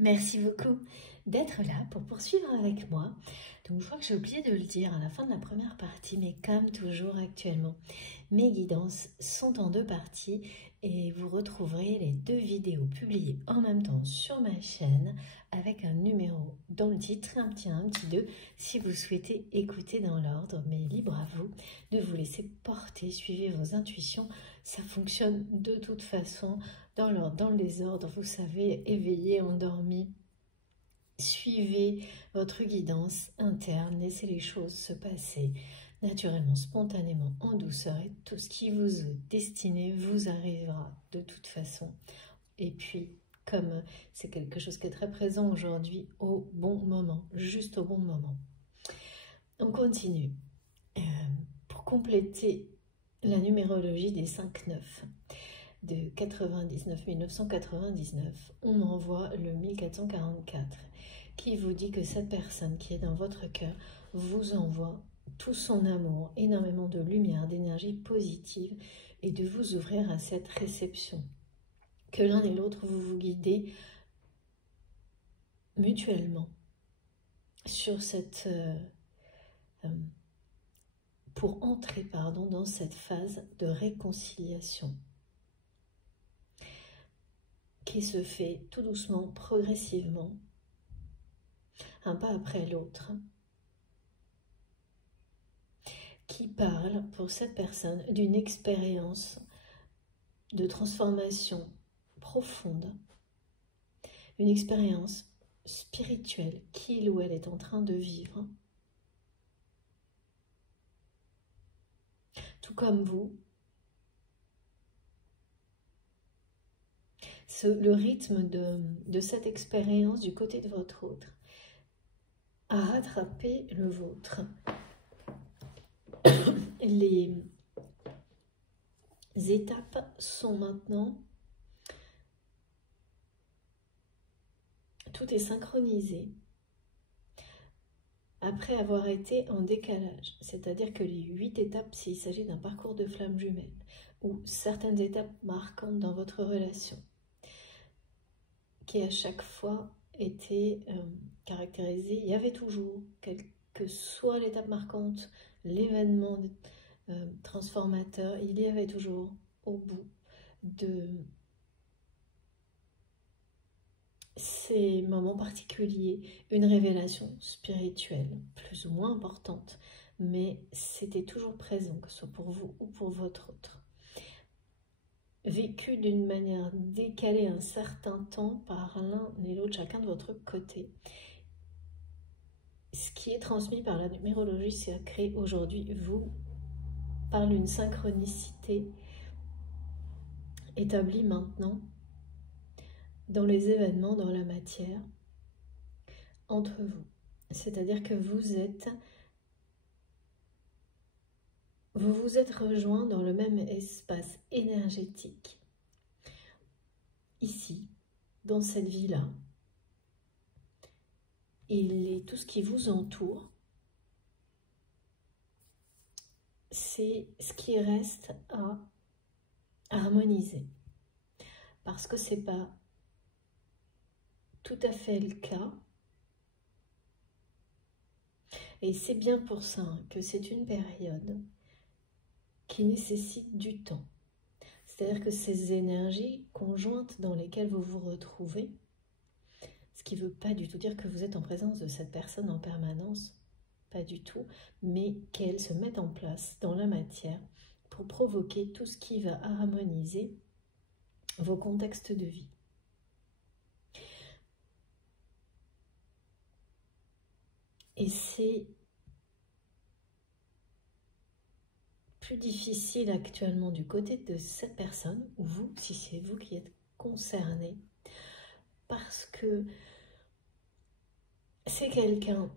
Merci beaucoup d'être là pour poursuivre avec moi. Donc je crois que j'ai oublié de le dire à la fin de la première partie, mais comme toujours actuellement, mes guidances sont en deux parties et vous retrouverez les deux vidéos publiées en même temps sur ma chaîne avec un numéro dans le titre, un petit 1, un petit 2, si vous souhaitez écouter dans l'ordre, mais libre à vous de vous laisser porter, suivez vos intuitions, ça fonctionne de toute façon dans l'ordre, dans le désordre, vous savez, éveillé, endormi. Suivez votre guidance interne, laissez les choses se passer naturellement, spontanément, en douceur, et tout ce qui vous est destiné vous arrivera de toute façon. Et puis, comme c'est quelque chose qui est très présent aujourd'hui, au bon moment, juste au bon moment. On continue. Pour compléter la numérologie des 5-9 de 1999, on m'envoie le 1444 qui vous dit que cette personne qui est dans votre cœur vous envoie tout son amour, énormément de lumière, d'énergie positive et de vous ouvrir à cette réception. Que l'un et l'autre vous vous guidez mutuellement sur cette pour entrer dans cette phase de réconciliation qui se fait tout doucement, progressivement, un pas après l'autre, qui parle pour cette personne d'une expérience de transformation profonde, une expérience spirituelle qu'il ou elle est en train de vivre, tout comme vous. Le rythme de cette expérience du côté de votre autre a rattrapé le vôtre. Les étapes sont maintenant, tout est synchronisé après avoir été en décalage, c'est-à-dire que les 8 étapes, s'il s'agit d'un parcours de flamme jumelle, ou certaines étapes marquantes dans votre relation, qui à chaque fois étaient caractérisées, il y avait toujours, quelle que soit l'étape marquante, l'événement transformateur, il y avait toujours au bout de ces moments particuliers une révélation spirituelle, plus ou moins importante, mais c'était toujours présent, que ce soit pour vous ou pour votre autre. Vécu d'une manière décalée un certain temps par l'un et l'autre, chacun de votre côté. Ce qui est transmis par la numérologie sacrée aujourd'hui vous parle d'une synchronicité établie maintenant dans les événements, dans la matière, entre vous. C'est-à-dire que vous vous êtes rejoints dans le même espace énergétique, ici, dans cette vie-là. Et tout ce qui vous entoure, c'est ce qui reste à harmoniser. Parce que ce n'est pas tout à fait le cas. Et c'est bien pour ça que c'est une période qui nécessite du temps. C'est-à-dire que ces énergies conjointes dans lesquelles vous vous retrouvez, ce qui ne veut pas du tout dire que vous êtes en présence de cette personne en permanence, pas du tout, mais qu'elles se mettent en place dans la matière pour provoquer tout ce qui va harmoniser vos contextes de vie. Et c'est plus difficile actuellement du côté de cette personne, ou vous, si c'est vous qui êtes concerné, parce que c'est quelqu'un,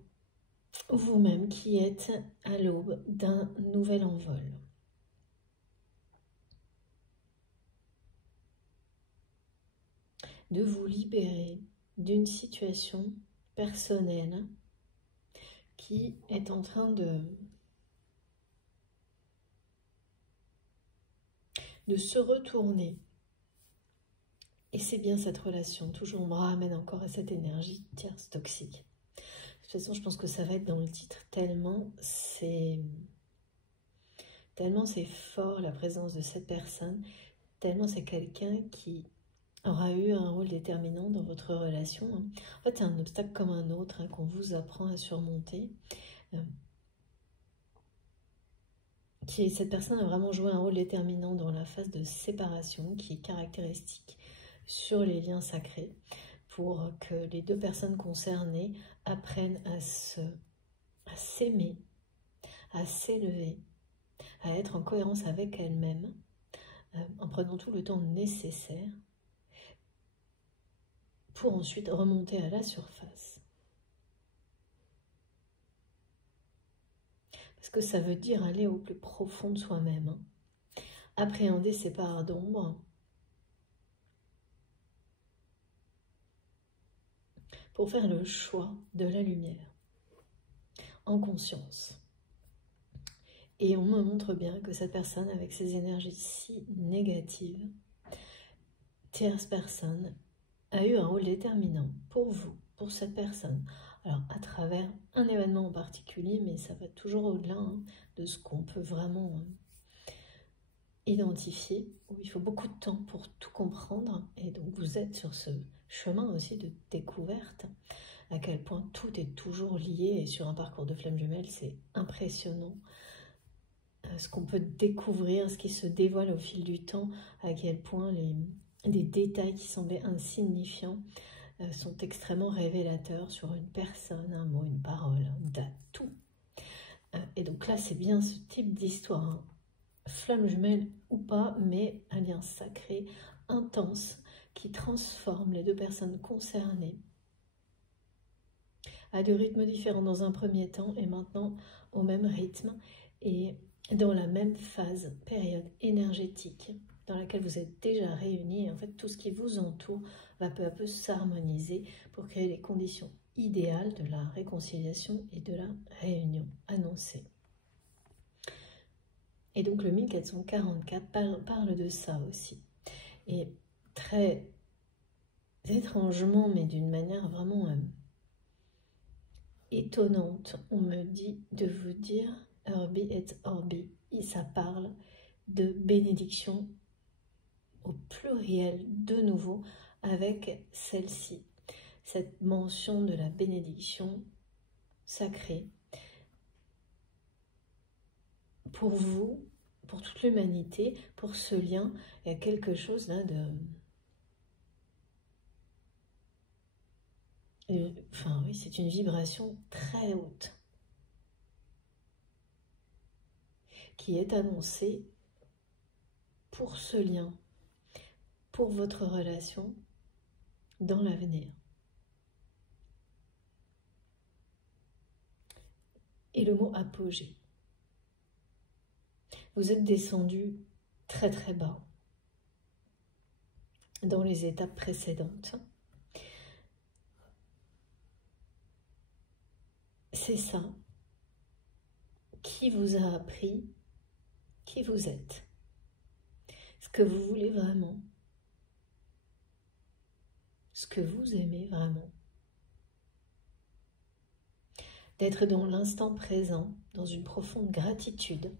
vous-même, qui êtes à l'aube d'un nouvel envol. De vous libérer d'une situation personnelle qui est en train de se retourner Et c'est bien cette relation, toujours on me ramène encore à cette énergie tierce toxique. De toute façon, je pense que ça va être dans le titre, tellement c'est fort la présence de cette personne, tellement c'est quelqu'un qui aura eu un rôle déterminant dans votre relation. En fait, c'est un obstacle comme un autre qu'on vous apprend à surmonter. Cette personne a vraiment joué un rôle déterminant dans la phase de séparation qui est caractéristique sur les liens sacrés pour que les deux personnes concernées apprennent à s'aimer, à s'élever, à être en cohérence avec elles-mêmes, en prenant tout le temps nécessaire pour ensuite remonter à la surface. Parce que ça veut dire aller au plus profond de soi-même, appréhender ses parts d'ombre, pour faire le choix de la lumière, en conscience. Et on me montre bien que cette personne, avec ses énergies si négatives, tierce personne, a eu un rôle déterminant pour vous, pour cette personne. Alors, à travers un événement en particulier, mais ça va toujours au-delà de ce qu'on peut vraiment identifier, où il faut beaucoup de temps pour tout comprendre. Et donc, vous êtes sur ce chemin aussi de découverte, à quel point tout est toujours lié. Et sur un parcours de flamme jumelle, c'est impressionnant ce qu'on peut découvrir, ce qui se dévoile au fil du temps, à quel point des détails qui semblaient insignifiants sont extrêmement révélateurs sur une personne, un mot, une parole, une date, tout. Et donc là, c'est bien ce type d'histoire, flamme jumelle ou pas, mais un lien sacré, intense, qui transforme les deux personnes concernées à deux rythmes différents dans un premier temps et maintenant au même rythme et dans la même phase, période énergétique dans laquelle vous êtes déjà réunis. Et en fait, tout ce qui vous entoure va peu à peu s'harmoniser pour créer les conditions idéales de la réconciliation et de la réunion annoncée. Et donc le 1444 parle de ça aussi. Et très étrangement, mais d'une manière vraiment étonnante, on me dit de vous dire Urbi et Orbi. Et ça parle de bénédiction au pluriel de nouveau avec celle-ci. Cette mention de la bénédiction sacrée pour vous, pour toute l'humanité, pour ce lien. Il y a quelque chose là enfin oui, c'est une vibration très haute qui est annoncée pour ce lien, pour votre relation dans l'avenir. Et le mot apogée. Vous êtes descendu très très bas dans les étapes précédentes. C'est ça qui vous a appris qui vous êtes, ce que vous voulez vraiment, ce que vous aimez vraiment. D'être dans l'instant présent, dans une profonde gratitude,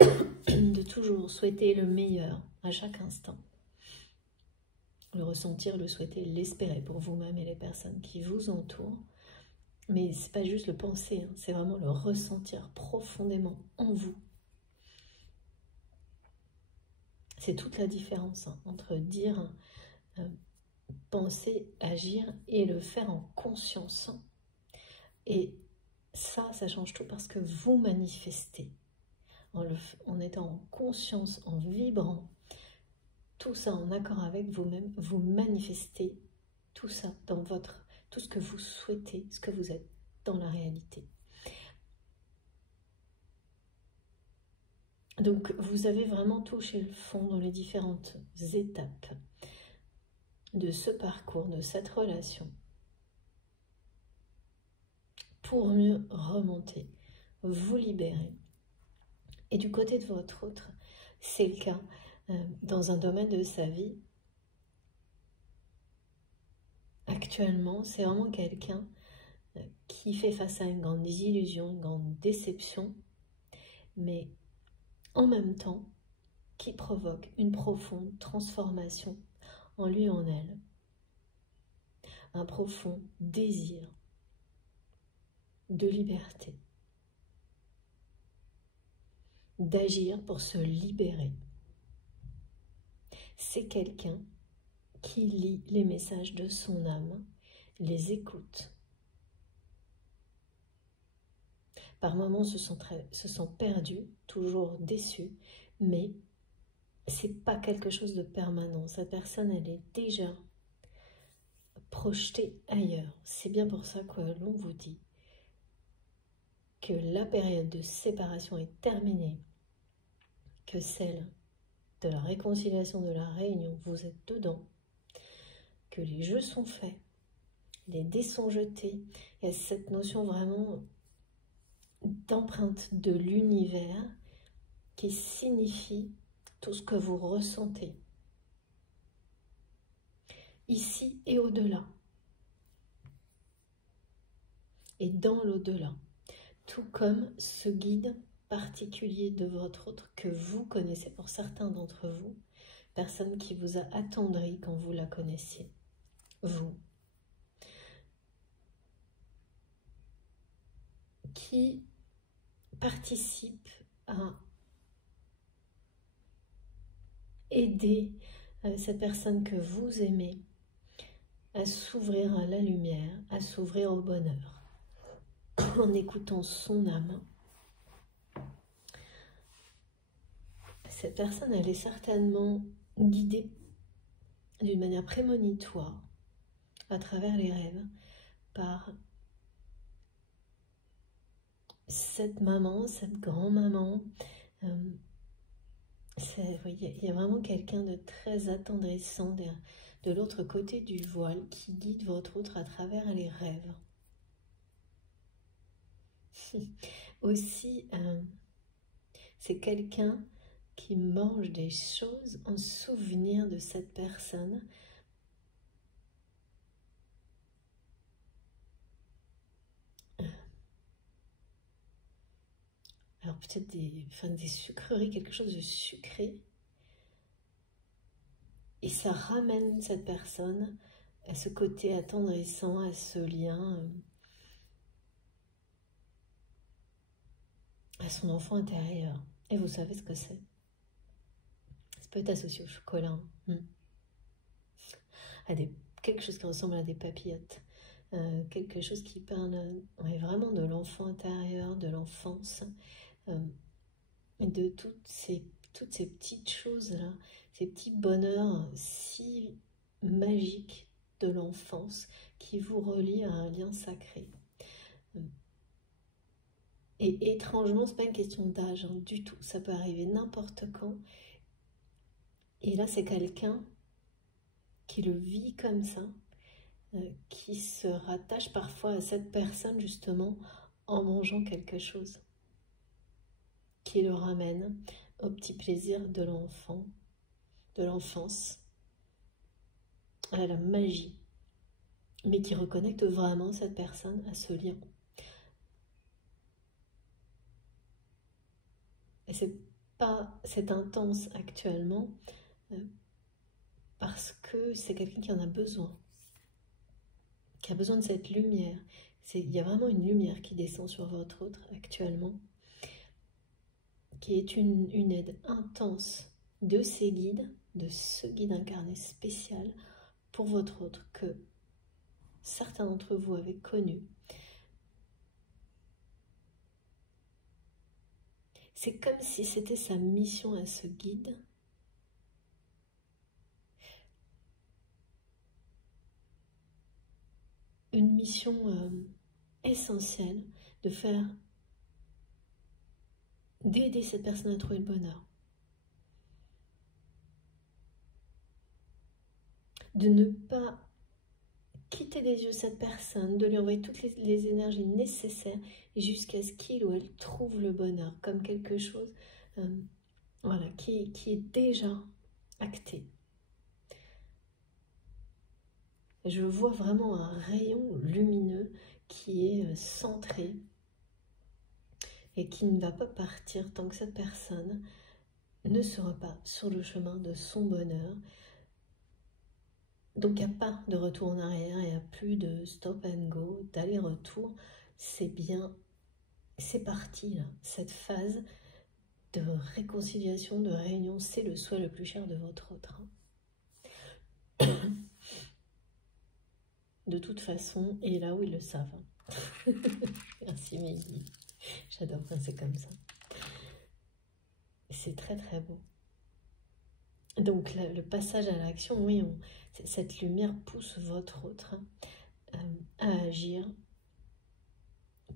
de toujours souhaiter le meilleur à chaque instant. Le ressentir, le souhaiter, l'espérer pour vous-même et les personnes qui vous entourent. Mais c'est pas juste le penser, c'est vraiment le ressentir profondément en vous. C'est toute la différence entre dire, penser, agir et le faire en conscience. Et ça change tout parce que vous manifestez. En étant en conscience, en vibrant, tout ça en accord avec vous-même, vous manifestez tout ça dans tout ce que vous souhaitez, ce que vous êtes dans la réalité. Donc, vous avez vraiment touché le fond dans les différentes étapes de ce parcours, de cette relation, pour mieux remonter, vous libérer. Et du côté de votre autre, c'est le cas dans un domaine de sa vie actuellement, c'est vraiment quelqu'un qui fait face à une grande illusion, une grande déception, mais en même temps, qui provoque une profonde transformation en lui et en elle. Un profond désir de liberté, d'agir pour se libérer. C'est quelqu'un qui lit les messages de son âme, les écoute. Par moments se sent perdu, toujours déçu, mais c'est pas quelque chose de permanent. Cette personne, elle est déjà projetée ailleurs. C'est bien pour ça que l'on vous dit que la période de séparation est terminée, que celle de la réconciliation, de la réunion, vous êtes dedans, que les jeux sont faits, les dés sont jetés. Il y a cette notion vraiment d'empreinte de l'univers qui signifie tout ce que vous ressentez, ici et au-delà, et dans l'au-delà, tout comme ce guide particulier de votre autre que vous connaissez pour certains d'entre vous, personne qui vous a attendri quand vous la connaissiez, vous, qui participe à aider cette personne que vous aimez à s'ouvrir à la lumière, à s'ouvrir au bonheur, en écoutant son âme. Cette personne, elle est certainement guidée d'une manière prémonitoire à travers les rêves par cette maman, cette grand-maman. Il y a vraiment quelqu'un de très attendrissant de l'autre côté du voile qui guide votre autre à travers les rêves. Aussi, c'est quelqu'un qui mange des choses en souvenir de cette personne. Alors peut-être des sucreries, quelque chose de sucré. Et ça ramène cette personne à ce côté attendrissant, à ce lien, à son enfant intérieur. Et vous savez ce que c'est. Ça peut être associé au chocolat, à quelque chose qui ressemble à des papillotes. Quelque chose qui parle vraiment de l'enfant intérieur, de l'enfance, de toutes ces petites choses-là, ces petits bonheurs si magiques de l'enfance qui vous relient à un lien sacré. Et étrangement, ce n'est pas une question d'âge du tout, ça peut arriver n'importe quand. Et là, c'est quelqu'un qui le vit comme ça, qui se rattache parfois à cette personne justement en mangeant quelque chose qui le ramène au petit plaisir de l'enfant, de l'enfance, à la magie, mais qui reconnecte vraiment cette personne à ce lien. Et c'est intense actuellement parce que c'est quelqu'un qui en a besoin, qui a besoin de cette lumière. Il y a vraiment une lumière qui descend sur votre autre actuellement, qui est une aide intense de ces guides, de ce guide incarné spécial pour votre autre que certains d'entre vous avez connu. C'est comme si c'était sa mission à ce guide une mission essentielle d'aider cette personne à trouver le bonheur. De ne pas quitter des yeux cette personne, de lui envoyer toutes les énergies nécessaires jusqu'à ce qu'il ou elle trouve le bonheur comme quelque chose voilà, qui est déjà acté. Je vois vraiment un rayon lumineux qui est centré et qui ne va pas partir tant que cette personne ne sera pas sur le chemin de son bonheur. Donc il n'y a pas de retour en arrière, il n'y a plus de stop and go, d'aller-retour. C'est bien, c'est parti là. Cette phase de réconciliation, de réunion, c'est le souhait le plus cher de votre autre. De toute façon, et là où ils le savent. Merci Maggie. J'adore quand c'est comme ça. C'est très très beau. Donc le passage à l'action, oui, cette lumière pousse votre autre à agir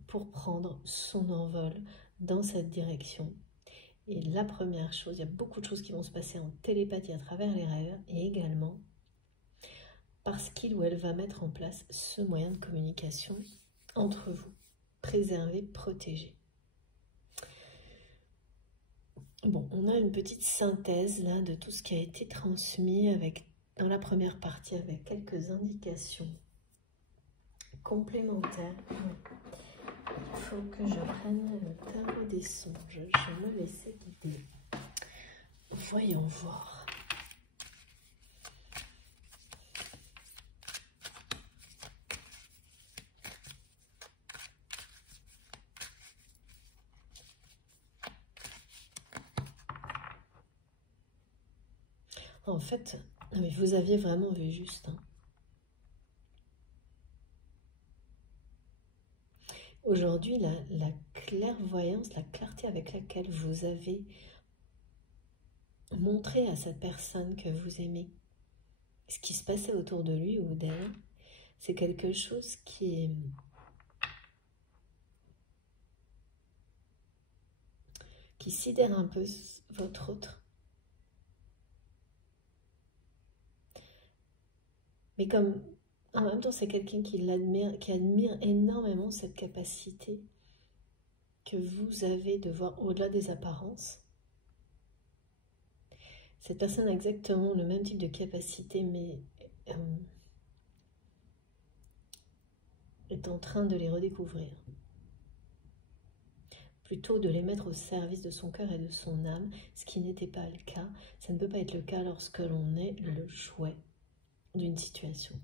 pour prendre son envol dans cette direction. Et la première chose, il y a beaucoup de choses qui vont se passer en télépathie à travers les rêves et également parce qu'il ou elle va mettre en place ce moyen de communication entre vous, préservé, protégé. Bon, on a une petite synthèse là de tout ce qui a été transmis dans la première partie avec quelques indications complémentaires. Il faut que je prenne le tarot des songes. Je vais me laisser guider. Voyons voir. En fait, mais vous aviez vraiment vu juste. Hein. Aujourd'hui, la clairvoyance, la clarté avec laquelle vous avez montré à cette personne que vous aimez ce qui se passait autour de lui ou d'elle, c'est quelque chose qui sidère un peu votre autre. Mais comme en même temps, c'est quelqu'un qui admire énormément cette capacité que vous avez de voir au-delà des apparences. Cette personne a exactement le même type de capacité, mais est en train de les redécouvrir. Plutôt de les mettre au service de son cœur et de son âme, ce qui n'était pas le cas. Ça ne peut pas être le cas lorsque l'on est le jouet d'une situation.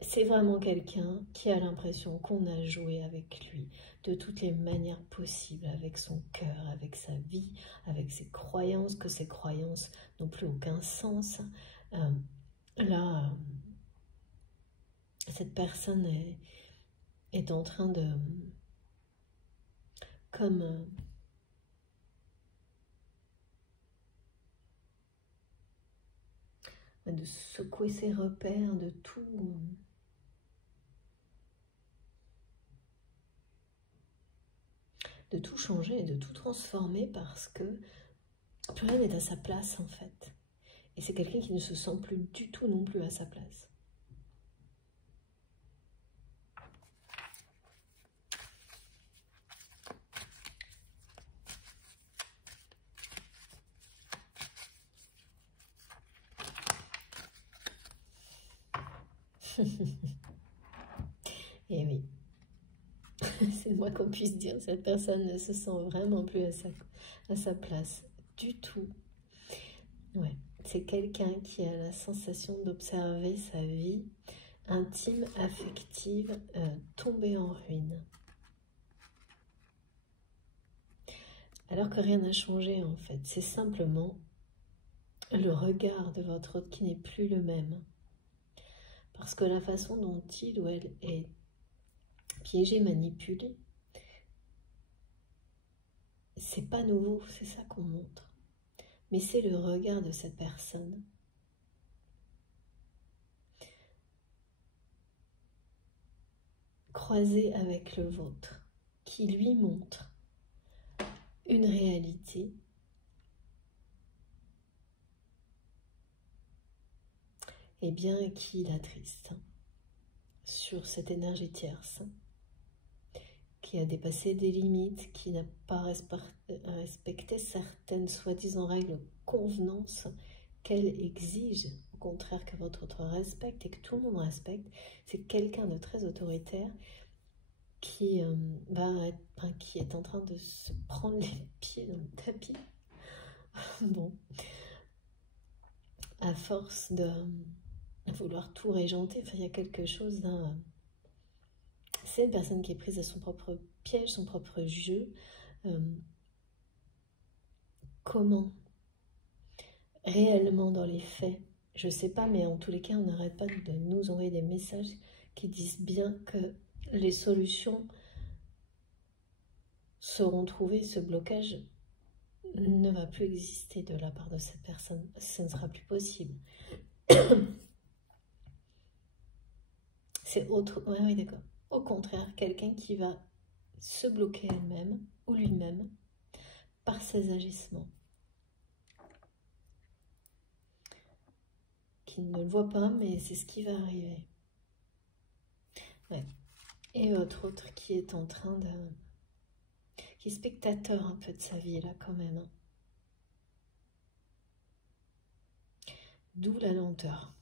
C'est vraiment quelqu'un qui a l'impression qu'on a joué avec lui de toutes les manières possibles, avec son cœur, avec sa vie, avec ses croyances, que ces croyances n'ont plus aucun sens. Là, cette personne est en train de... comme... de secouer ses repères, de tout changer et de tout transformer parce que plus rien n'est à sa place en fait. Et c'est quelqu'un qui ne se sent plus du tout non plus à sa place. Et oui, c'est le moins qu'on puisse dire, cette personne ne se sent vraiment plus à sa place du tout. Ouais, c'est quelqu'un qui a la sensation d'observer sa vie intime, affective, tomber en ruine. Alors que rien n'a changé en fait, c'est simplement le regard de votre autre qui n'est plus le même. Parce que la façon dont il ou elle est piégé, manipulé, c'est pas nouveau, c'est ça qu'on montre. Mais c'est le regard de cette personne croisé avec le vôtre qui lui montre une réalité et bien qui l'attriste sur cette énergie tierce qui a dépassé des limites, qui n'a pas respecté certaines soi-disant règles, convenances qu'elle exige, au contraire que votre autre respecte et que tout le monde respecte. C'est quelqu'un de très autoritaire qui, qui est en train de se prendre les pieds dans le tapis. Bon, à force de vouloir tout régenter, enfin, il y a quelque chose d'un... C'est une personne qui est prise à son propre piège, son propre jeu. Comment réellement dans les faits, je sais pas, mais en tous les cas, on n'arrête pas de nous envoyer des messages qui disent bien que les solutions seront trouvées, ce blocage ne va plus exister de la part de cette personne, ce ne sera plus possible. C'est autre, ouais, oui d'accord. Au contraire, quelqu'un qui va se bloquer elle-même ou lui-même par ses agissements. Qui ne le voit pas, mais c'est ce qui va arriver. Ouais. Et votre autre qui est en train de... qui est spectateur un peu de sa vie là quand même. Hein. D'où la lenteur.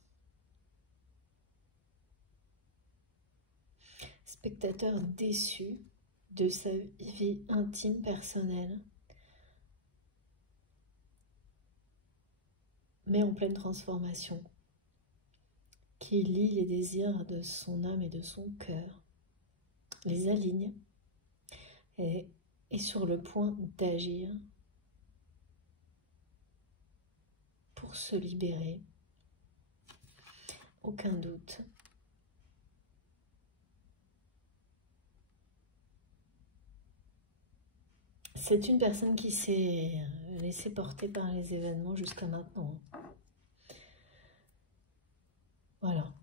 Spectateur déçu de sa vie intime, personnelle, mais en pleine transformation, qui lie les désirs de son âme et de son cœur, les aligne, et est sur le point d'agir pour se libérer. Aucun doute. C'est une personne qui s'est laissée porter par les événements jusqu'à maintenant. Voilà.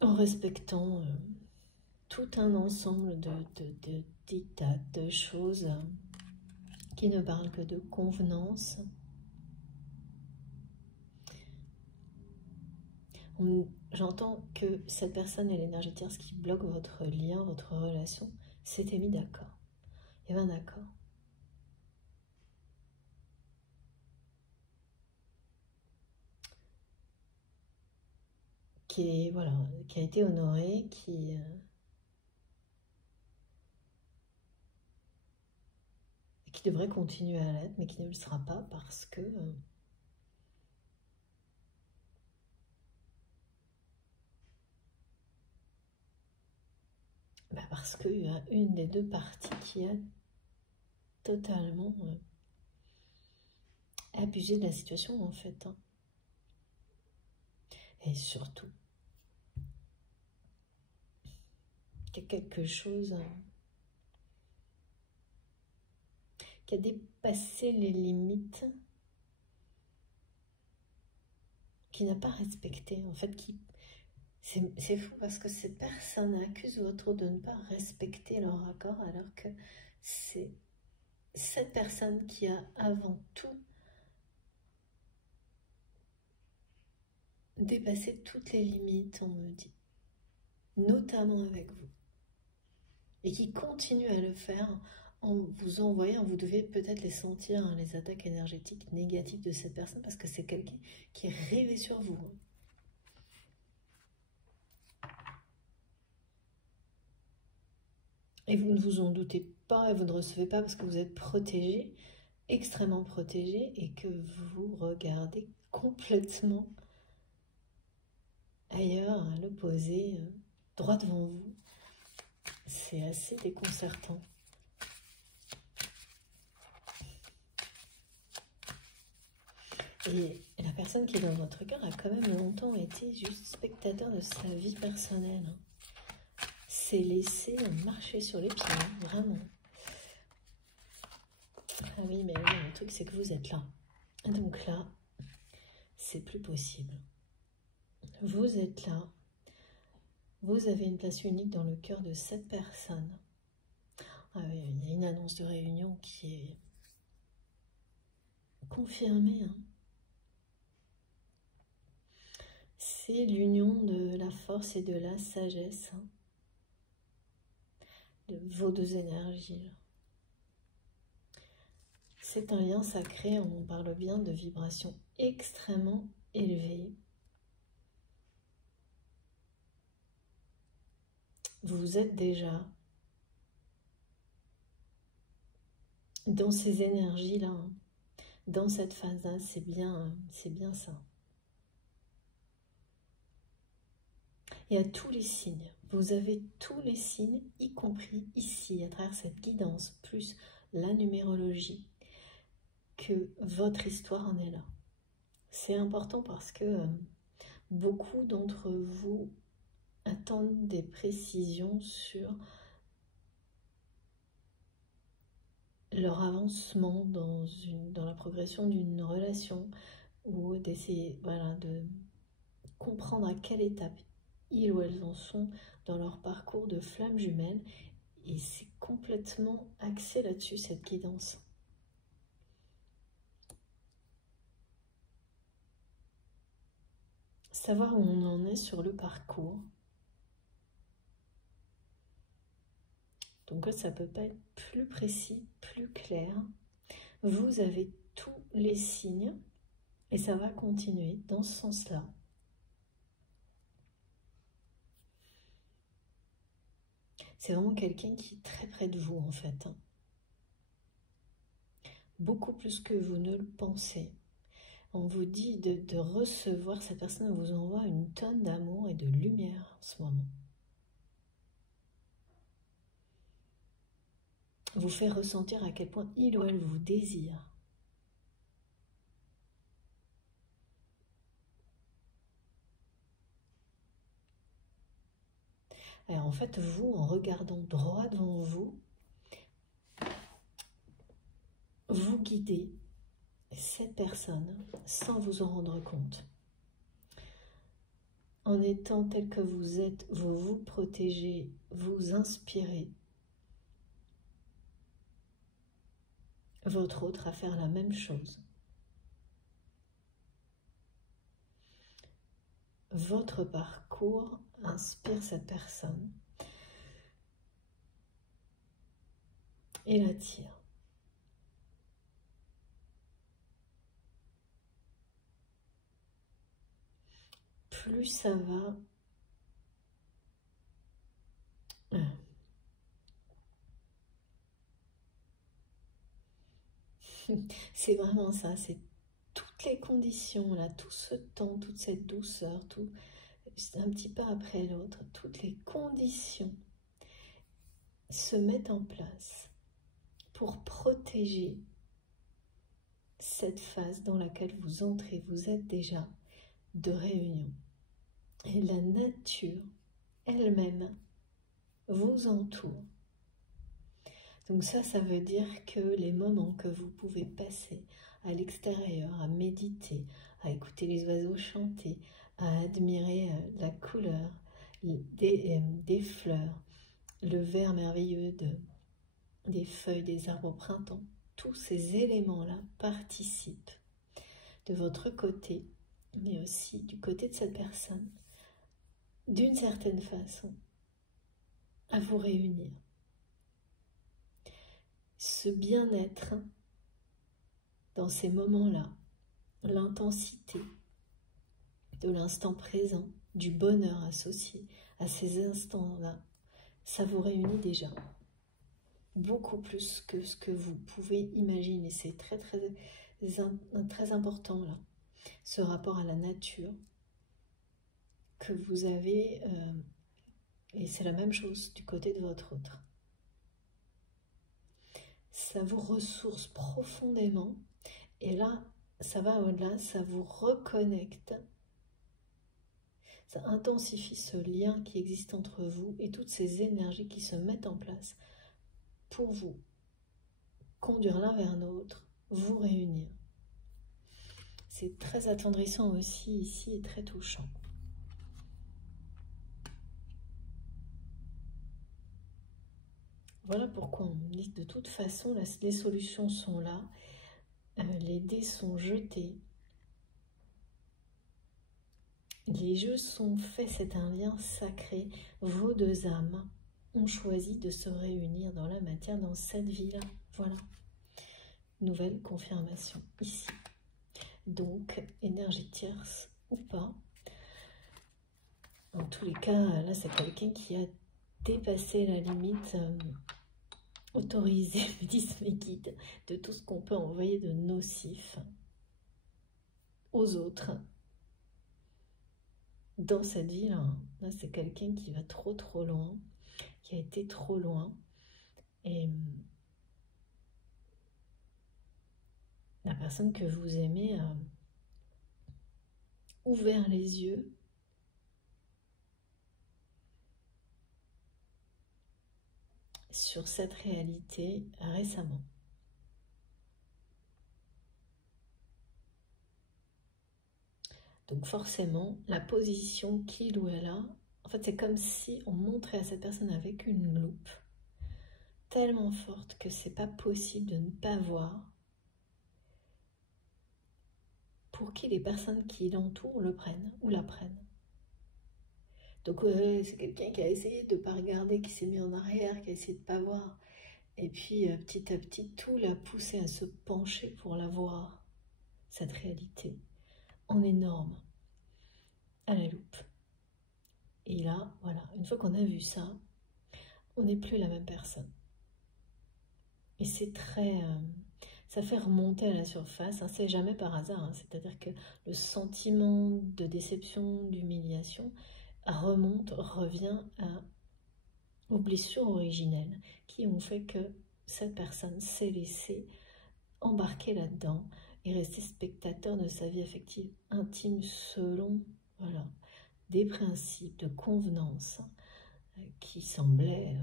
En respectant tout un ensemble de dictats, de choses qui ne parlent que de convenance. J'entends que cette personne et l'énergétique, ce qui bloque votre lien, votre relation, s'était mis d'accord. Et bien d'accord. Qui a été honoré, qui devrait continuer à l'être, mais qui ne le sera pas parce que parce qu'il y a une des deux parties qui a totalement abusé de la situation en fait. Hein. Et surtout, qu'il y a quelque chose qui a dépassé les limites, qui n'a pas respecté, en fait, c'est fou parce que cette personne accuse votre autre de ne pas respecter leur accord alors que c'est cette personne qui a avant tout dépassé toutes les limites, on me dit, notamment avec vous, et qui continue à le faire en vous envoyant, vous devez peut-être les sentir, hein, les attaques énergétiques négatives de cette personne, parce que c'est quelqu'un qui est rêvé sur vous. Hein. Et vous ne vous en doutez pas, et vous ne recevez pas parce que vous êtes protégé, extrêmement protégé, et que vous regardez complètement ailleurs, à l'opposé, droit devant vous. C'est assez déconcertant. Et la personne qui est dans votre cœur a quand même longtemps été juste spectateur de sa vie personnelle. C'est laissé marcher sur les pieds, vraiment. Ah oui, mais oui, le truc c'est que vous êtes là. Donc là, c'est plus possible. Vous êtes là. Vous avez une place unique dans le cœur de cette personne. Ah oui, il y a une annonce de réunion qui est confirmée. Hein. C'est l'union de la force et de la sagesse. Hein. de vos deux énergies. C'est un lien sacré, on parle bien de vibrations extrêmement élevées. Vous êtes déjà dans ces énergies-là, hein. Dans cette phase-là, c'est bien ça. Et à tous les signes, vous avez tous les signes, y compris ici, à travers cette guidance, plus la numérologie, que votre histoire en est là. C'est important parce que beaucoup d'entre vous attendent des précisions sur leur avancement dans la progression d'une relation, ou d'essayer de comprendre à quelle étape ils ou elles en sont dans leur parcours de flamme jumelle. Et c'est complètement axé là-dessus, cette guidance. Savoir où on en est sur le parcours. Donc là, ça ne peut pas être plus précis, plus clair. Vous avez tous les signes et ça va continuer dans ce sens-là. C'est vraiment quelqu'un qui est très près de vous en fait. Beaucoup plus que vous ne le pensez. On vous dit de recevoir, cette personne vous envoie une tonne d'amour et de lumière en ce moment. Vous fait ressentir à quel point il ou elle vous désire. Et en fait, vous, en regardant droit devant vous, vous guidez cette personne sans vous en rendre compte. En étant tel que vous êtes, vous vous protégez, vous inspirez votre autre à faire la même chose. Votre parcours inspire cette personne et l'attire. Plus ça va, c'est vraiment ça, c'est toutes les conditions, là, tout ce temps, toute cette douceur, tout un petit pas après l'autre, toutes les conditions se mettent en place pour protéger cette phase dans laquelle vous entrez, vous êtes déjà de réunion. Et la nature elle-même vous entoure. Donc ça veut dire que les moments que vous pouvez passer à l'extérieur, à méditer, à écouter les oiseaux chanter, à admirer la couleur des fleurs, le vert merveilleux des feuilles des arbres au printemps, tous ces éléments-là participent de votre côté, mais aussi du côté de cette personne, d'une certaine façon, à vous réunir. Ce bien-être dans ces moments-là, l'intensité de l'instant présent, du bonheur associé à ces instants-là, ça vous réunit déjà. Beaucoup plus que ce que vous pouvez imaginer. C'est très important là, ce rapport à la nature que vous avez, et c'est la même chose du côté de votre autre. Ça vous ressource profondément, et là, ça va au-delà, ça vous reconnecte, ça intensifie ce lien qui existe entre vous et toutes ces énergies qui se mettent en place pour vous conduire l'un vers l'autre, vous réunir. C'est très attendrissant aussi ici et très touchant. Voilà pourquoi on dit de toute façon, les solutions sont là, les dés sont jetés, les jeux sont faits, c'est un lien sacré, vos deux âmes ont choisi de se réunir dans la matière, dans cette vie-là. Voilà. Nouvelle confirmation ici. Donc, énergie tierce ou pas. En tous les cas, là, c'est quelqu'un qui a dépassé la limite autorisée, me disent mes guides, de tout ce qu'on peut envoyer de nocif aux autres. Dans cette vie-là, là, c'est quelqu'un qui va trop loin, qui a été trop loin. Et la personne que vous aimez a ouvert les yeux sur cette réalité récemment. Donc forcément, la position qu'il ou elle a, en fait c'est comme si on montrait à cette personne avec une loupe tellement forte que c'est pas possible de ne pas voir pour qui les personnes qui l'entourent le prennent ou la prennent. Donc c'est quelqu'un qui a essayé de ne pas regarder, qui s'est mis en arrière, qui a essayé de ne pas voir. Et puis petit à petit, tout l'a poussé à se pencher pour la voir, cette réalité, en énorme, à la loupe. Et là, voilà, une fois qu'on a vu ça, on n'est plus la même personne. Et c'est très... ça fait remonter à la surface, hein, c'est jamais par hasard, hein, c'est-à-dire que le sentiment de déception, d'humiliation remonte, revient aux blessures originelles qui ont fait que cette personne s'est laissée embarquer là-dedans et rester spectateur de sa vie affective intime selon des principes de convenance qui semblaient...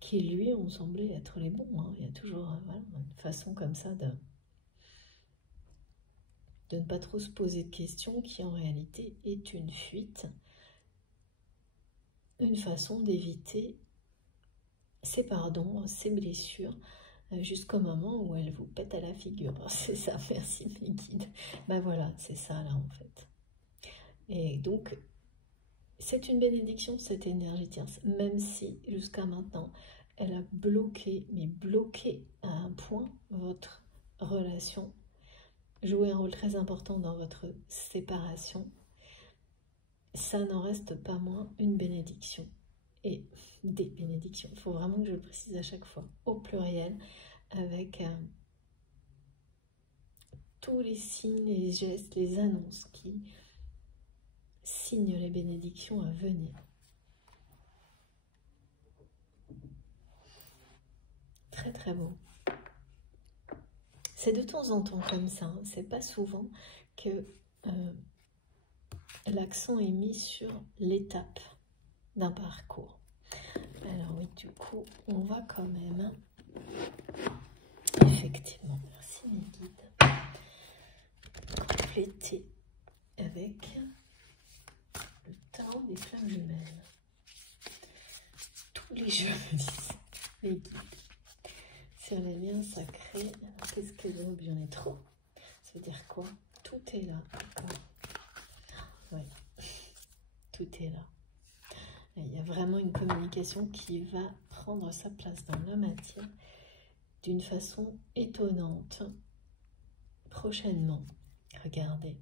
qui lui ont semblé être les bons. Hein. Il y a toujours une façon comme ça de ne pas trop se poser de questions qui en réalité est une fuite, une façon d'éviter ces pardons, ces blessures, jusqu'au moment où elles vous pètent à la figure. C'est ça, merci mes guides. Ben voilà, c'est ça là en fait. Et donc, c'est une bénédiction cette énergie tierce, même si jusqu'à maintenant, elle a bloqué, mais bloqué à un point votre relation, joué un rôle très important dans votre séparation. Ça n'en reste pas moins une bénédiction et des bénédictions. Il faut vraiment que je le précise à chaque fois, au pluriel, avec tous les signes, les gestes, les annonces qui signent les bénédictions à venir. Très très beau. C'est de temps en temps comme ça, hein. C'est pas souvent que l'accent est mis sur l'étape d'un parcours. Alors oui, du coup, on va quand même, effectivement, merci mes guides, compléter avec le tarot des flammes jumelles. Tous les jeudis, les guides. Sur les liens sacrés, qu'est-ce que j'en ai trop? Ça veut dire quoi? Tout est là. Oui, tout est là. Il y a vraiment une communication qui va prendre sa place dans la matière d'une façon étonnante. Prochainement, regardez.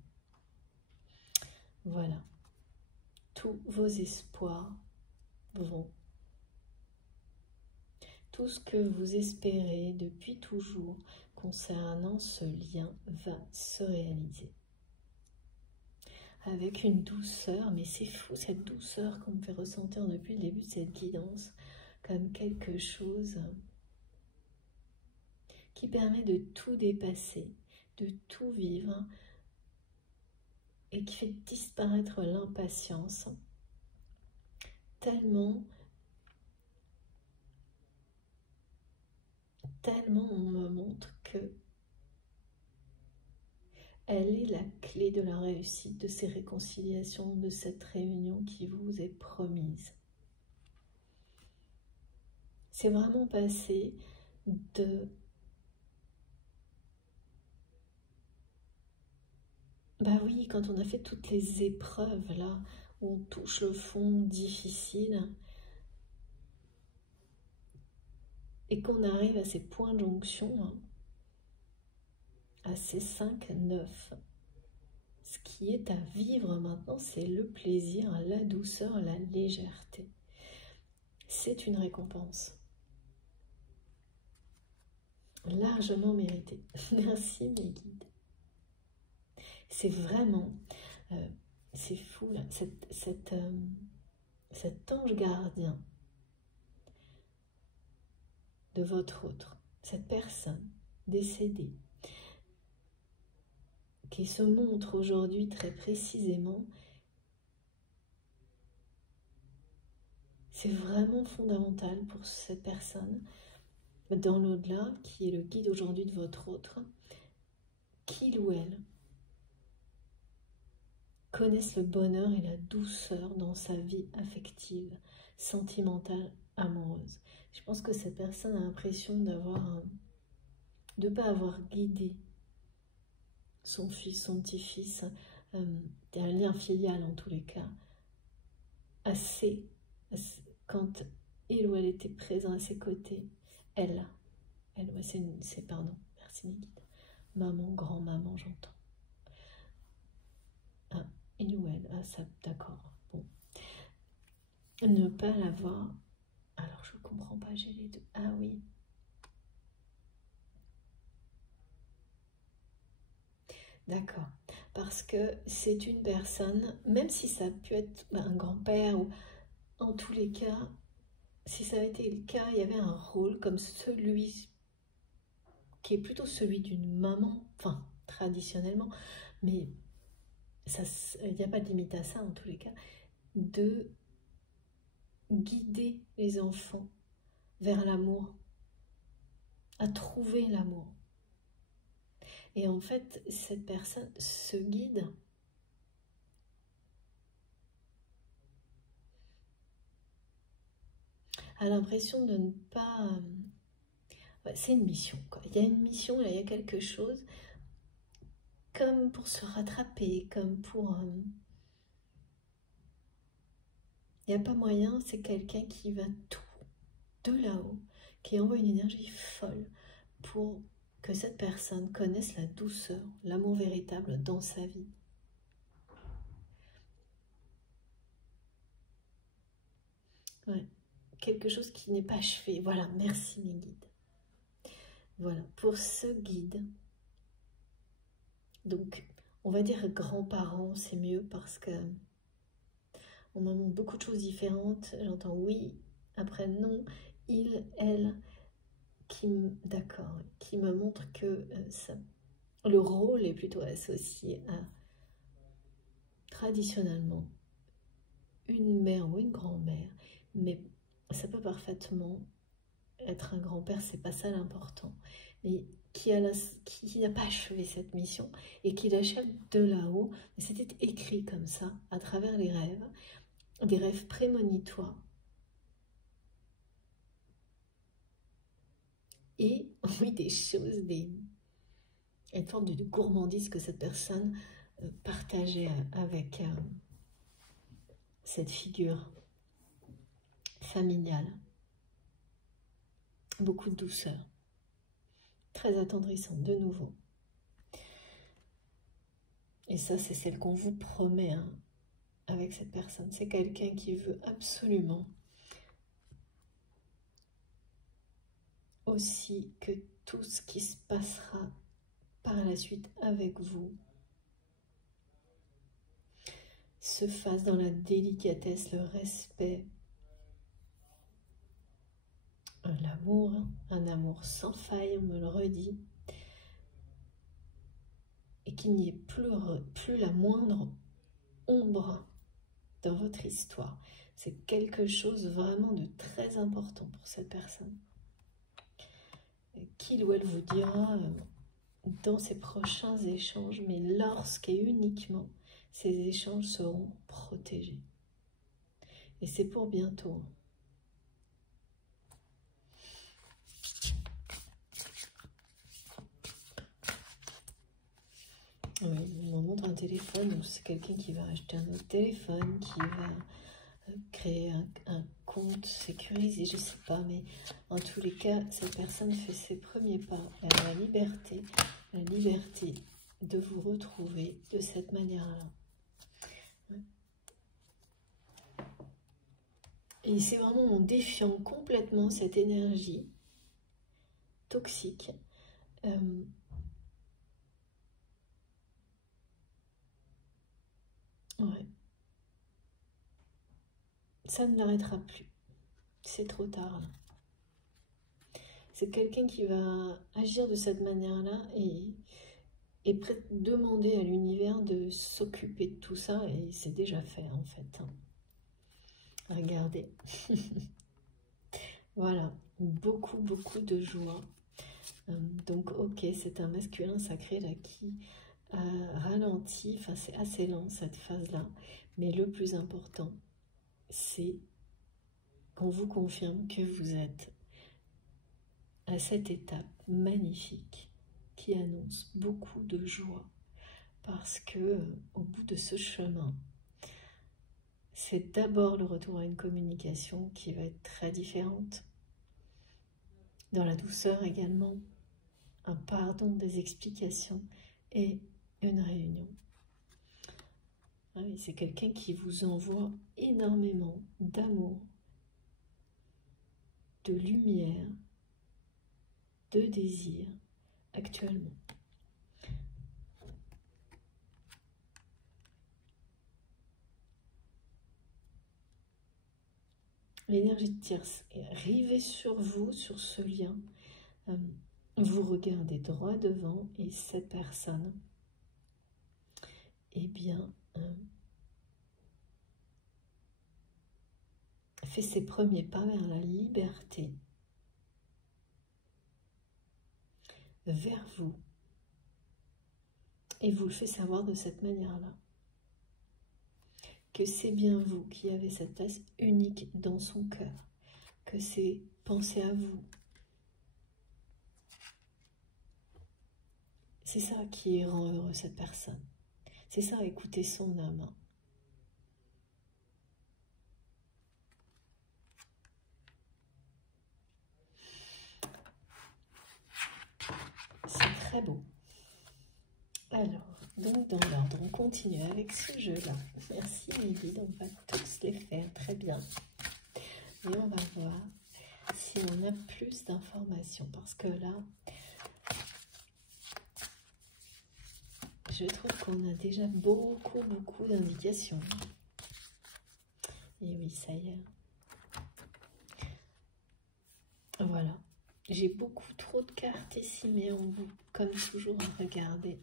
Voilà. Tous vos espoirs vont. Tout ce que vous espérez depuis toujours concernant ce lien va se réaliser. Avec une douceur, mais c'est fou cette douceur qu'on me fait ressentir depuis le début de cette guidance, comme quelque chose qui permet de tout dépasser, de tout vivre et qui fait disparaître l'impatience, tellement on me montre que elle est la clé de la réussite de ces réconciliations, de cette réunion qui vous est promise. C'est vraiment passé de... Bah oui, quand on a fait toutes les épreuves là, où on touche le fond difficile, et qu'on arrive à ces points de jonction, hein, à ces 5, 9, ce qui est à vivre maintenant, c'est le plaisir, la douceur, la légèreté. C'est une récompense. Largement méritée. Merci mes guides. C'est vraiment, c'est fou là, cet ange gardien de votre autre, cette personne décédée, qui se montre aujourd'hui très précisément, c'est vraiment fondamental pour cette personne, dans l'au-delà, qui est le guide aujourd'hui de votre autre, qu'il ou elle connaisse le bonheur et la douceur dans sa vie affective, sentimentale, amoureuse. Je pense que cette personne a l'impression de ne pas avoir guidé son fils, son petit-fils, un lien filial en tous les cas, assez, quand il ou elle était présent à ses côtés, elle ouais, pardon, merci mes guides, maman, grand-maman, j'entends. Ah, il ou elle, ah ça, d'accord, bon. Ne pas l'avoir, alors je comprends pas, j'ai les deux, ah oui. D'accord, parce que c'est une personne, même si ça a pu être un grand-père, ou en tous les cas, si ça a été le cas, il y avait un rôle comme celui qui est plutôt celui d'une maman, enfin traditionnellement, mais il n'y a pas de limite à ça en tous les cas, de guider les enfants vers l'amour, à trouver l'amour. Et en fait, cette personne, ce guide, a l'impression de ne pas... c'est une mission, quoi. Il y a une mission, là, il y a quelque chose, comme pour se rattraper, comme pour... il n'y a pas moyen, c'est quelqu'un qui va tout de là-haut, qui envoie une énergie folle pour que cette personne connaisse la douceur, l'amour véritable dans sa vie. Ouais, quelque chose qui n'est pas achevé. Voilà, merci mes guides. Voilà, pour ce guide, donc on va dire grands-parents, c'est mieux parce que on me montre beaucoup de choses différentes. J'entends oui, après non, il, elle, d'accord, qui me montre que le rôle est plutôt associé à, traditionnellement, une mère ou une grand-mère, mais ça peut parfaitement être un grand-père, c'est pas ça l'important, mais qui n'a pas achevé cette mission et qui l'achève de là-haut. C'était écrit comme ça, à travers les rêves, des rêves prémonitoires. Et oui, des choses, une forme de gourmandise que cette personne partageait avec cette figure familiale. Beaucoup de douceur. Très attendrissante, de nouveau. Et ça, c'est celle qu'on vous promet hein, avec cette personne. C'est quelqu'un qui veut absolument aussi que tout ce qui se passera par la suite avec vous se fasse dans la délicatesse, le respect, l'amour, un amour sans faille, on me le redit, et qu'il n'y ait plus la moindre ombre dans votre histoire. C'est quelque chose vraiment de très important pour cette personne. Qu'il ou elle vous dira dans ses prochains échanges, mais lorsqu'et uniquement ces échanges seront protégés. Et c'est pour bientôt. Oui, on montre un téléphone, donc c'est quelqu'un qui va acheter un autre téléphone, qui va créer un compte sécurisé, je ne sais pas, mais en tous les cas, cette personne fait ses premiers pas vers la liberté de vous retrouver de cette manière-là. Et c'est vraiment en défiant complètement cette énergie toxique. Ouais. Ça ne l'arrêtera plus. C'est trop tard. C'est quelqu'un qui va agir de cette manière-là et demander à l'univers de s'occuper de tout ça. Et c'est déjà fait, en fait. Regardez. Voilà. Beaucoup, beaucoup de joie. Donc, ok, c'est un masculin sacré là qui ralentit. Enfin, c'est assez lent, cette phase-là. Mais le plus important, c'est qu'on vous confirme que vous êtes à cette étape magnifique qui annonce beaucoup de joie parce que au bout de ce chemin, c'est d'abord le retour à une communication qui va être très différente, dans la douceur également, un pardon, des explications et une réunion. Ah oui, c'est quelqu'un qui vous envoie énormément d'amour, de lumière, de désir actuellement. L'énergie de tierce est rivée sur vous, sur ce lien. Vous regardez droit devant et cette personne, eh bien, fait ses premiers pas vers la liberté, vers vous. Et vous le fait savoir de cette manière-là. Que c'est bien vous qui avez cette place unique dans son cœur. Que c'est penser à vous. C'est ça qui rend heureux cette personne. C'est ça, écouter son âme. C'est très beau. Alors, donc dans l'ordre, on continue avec ce jeu-là. Merci Lily, on va tous les faire très bien. Et on va voir si on a plus d'informations. Parce que là, je trouve qu'on a déjà beaucoup d'indications. Et oui, ça y est. Voilà. J'ai beaucoup trop de cartes ici, mais on vous, comme toujours, regardez.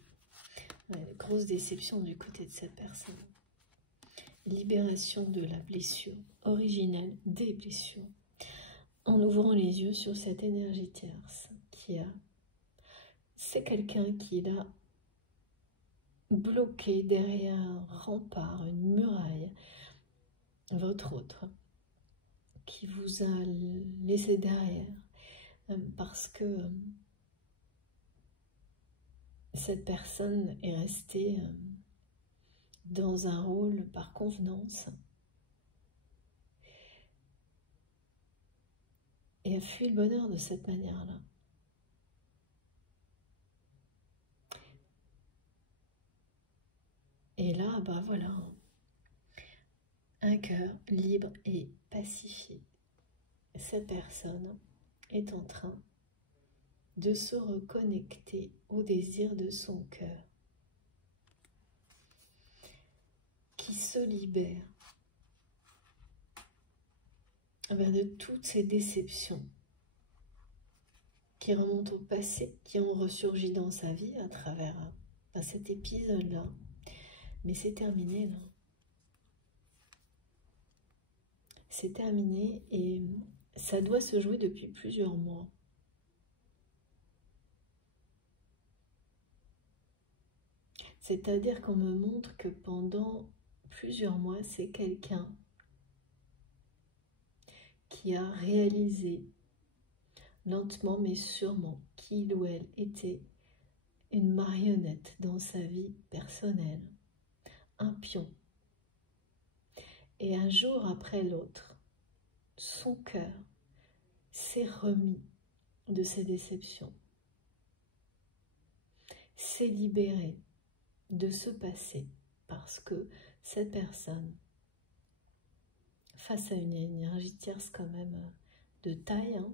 Grosse déception du côté de cette personne. Libération de la blessure originelle des blessures. En ouvrant les yeux sur cette énergie tierce qui a... C'est quelqu'un qui l'a bloqué derrière un rempart, une muraille, votre autre, qui vous a laissé derrière parce que cette personne est restée dans un rôle par convenance et a fui le bonheur de cette manière-là. Et là, bah voilà, un cœur libre et pacifié. Cette personne est en train de se reconnecter au désir de son cœur, qui se libère de toutes ces déceptions qui remontent au passé, qui ont ressurgi dans sa vie à travers cet épisode-là. Mais c'est terminé là. C'est terminé et ça doit se jouer depuis plusieurs mois. C'est-à-dire qu'on me montre que pendant plusieurs mois, c'est quelqu'un qui a réalisé lentement mais sûrement qu'il ou elle était une marionnette dans sa vie personnelle, un pion. Et un jour après l'autre, son cœur s'est remis de ses déceptions, s'est libéré de ce passé, parce que cette personne, face à une énergie tierce quand même de taille,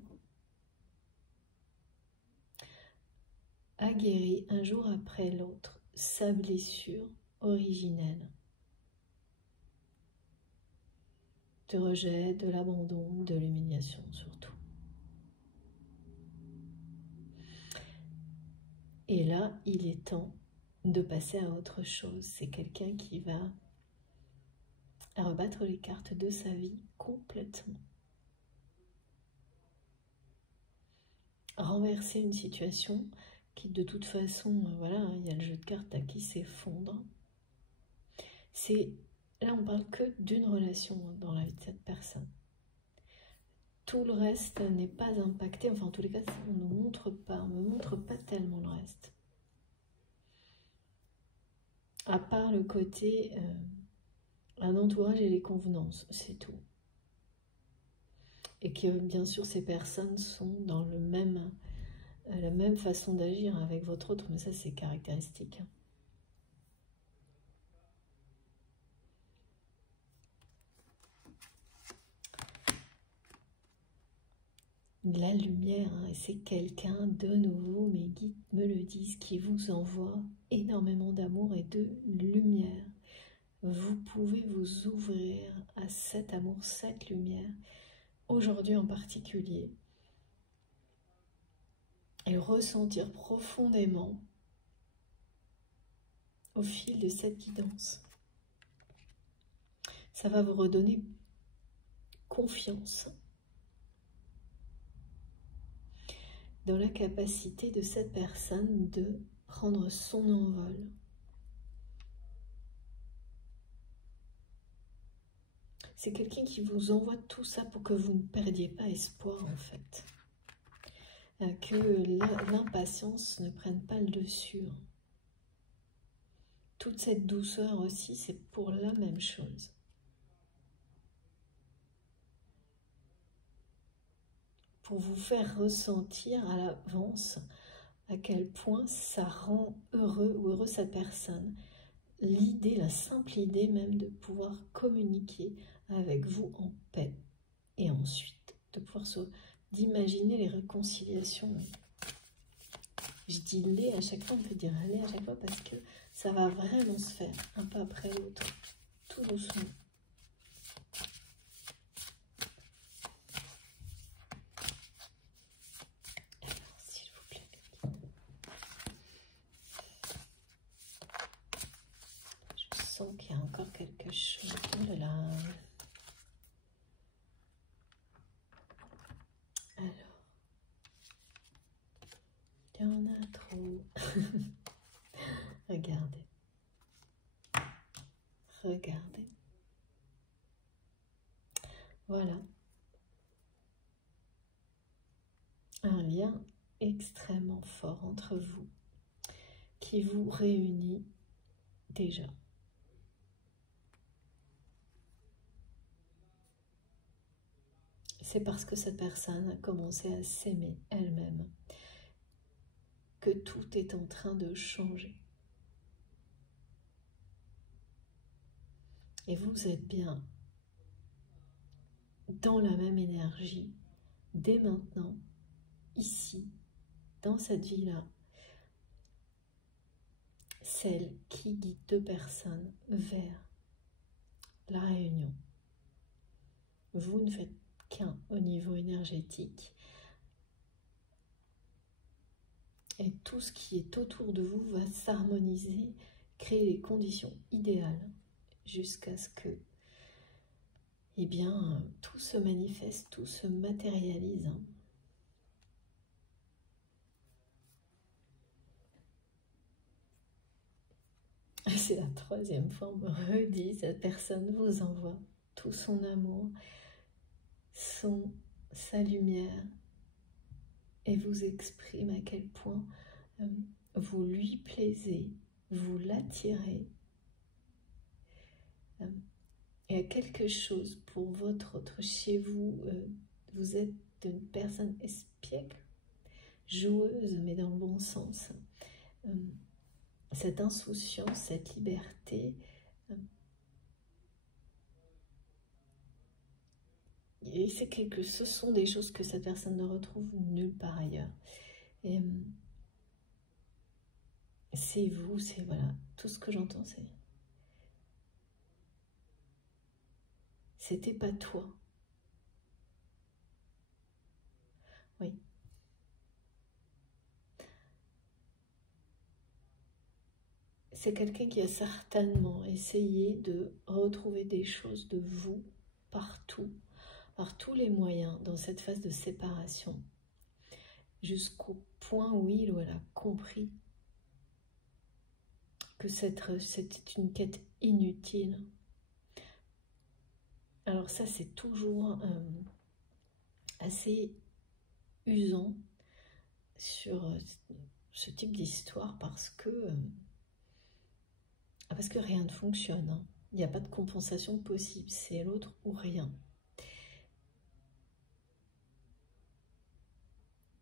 a guéri un jour après l'autre sa blessure originelle de rejet, de l'abandon, de l'humiliation surtout. Et là, il est temps de passer à autre chose. C'est quelqu'un qui va rebattre les cartes de sa vie complètement. Renverser une situation qui de toute façon, voilà, il y a le jeu de cartes qui s'effondre. Là, on parle que d'une relation dans la vie de cette personne. Tout le reste n'est pas impacté, enfin en tous les cas, on ne me montre pas tellement le reste. À part le côté, un entourage et les convenances, c'est tout. Et que bien sûr ces personnes sont dans la même façon d'agir avec votre autre, mais ça c'est caractéristique. La lumière, et c'est quelqu'un de nouveau, mes guides me le disent, qui vous envoie énormément d'amour et de lumière. Vous pouvez vous ouvrir à cet amour, cette lumière, aujourd'hui en particulier, et ressentir profondément au fil de cette guidance. Ça va vous redonner confiance dans la capacité de cette personne de prendre son envol. C'est quelqu'un qui vous envoie tout ça pour que vous ne perdiez pas espoir en fait. Que l'impatience ne prenne pas le dessus. Toute cette douceur aussi, c'est pour la même chose. Pour vous faire ressentir à l'avance à quel point ça rend heureux ou heureuse cette personne. L'idée, la simple idée même de pouvoir communiquer avec vous en paix. Et ensuite, de pouvoir d'imaginer les réconciliations. Je dis les à chaque fois, on peut dire les à chaque fois parce que ça va vraiment se faire un pas après l'autre, tout doucement. Alors, s'il vous plaît, je sens qu'il y a encore quelque chose. Oh là là. Alors, il y en a trop. Regardez. Regardez. Voilà. Un lien extrêmement fort entre vous qui vous réunit déjà. C'est parce que cette personne a commencé à s'aimer elle-même que tout est en train de changer. Et vous êtes bien dans la même énergie, dès maintenant, ici, dans cette vie-là, celle qui guide deux personnes vers la réunion. Vous ne faites qu'un au niveau énergétique. Et tout ce qui est autour de vous va s'harmoniser, créer les conditions idéales jusqu'à ce que, eh bien, tout se manifeste, tout se matérialise. C'est la troisième fois, on me redit, cette personne vous envoie tout son amour, sa lumière, et vous exprime à quel point vous lui plaisez, vous l'attirez. Il y a quelque chose pour votre autre chez vous. Vous êtes une personne espiègle, joueuse, mais dans le bon sens. Cette insouciance, cette liberté, et ce sont des choses que cette personne ne retrouve nulle part ailleurs. Et c'est vous, c'est voilà, tout ce que j'entends, c'était pas toi. Oui. C'est quelqu'un qui a certainement essayé de retrouver des choses de vous partout, par tous les moyens dans cette phase de séparation, jusqu'au point où il ou elle a compris que c'était une quête inutile. Alors ça, c'est toujours assez usant sur ce type d'histoire parce que rien ne fonctionne. Hein. Il n'y a pas de compensation possible, c'est l'autre ou rien.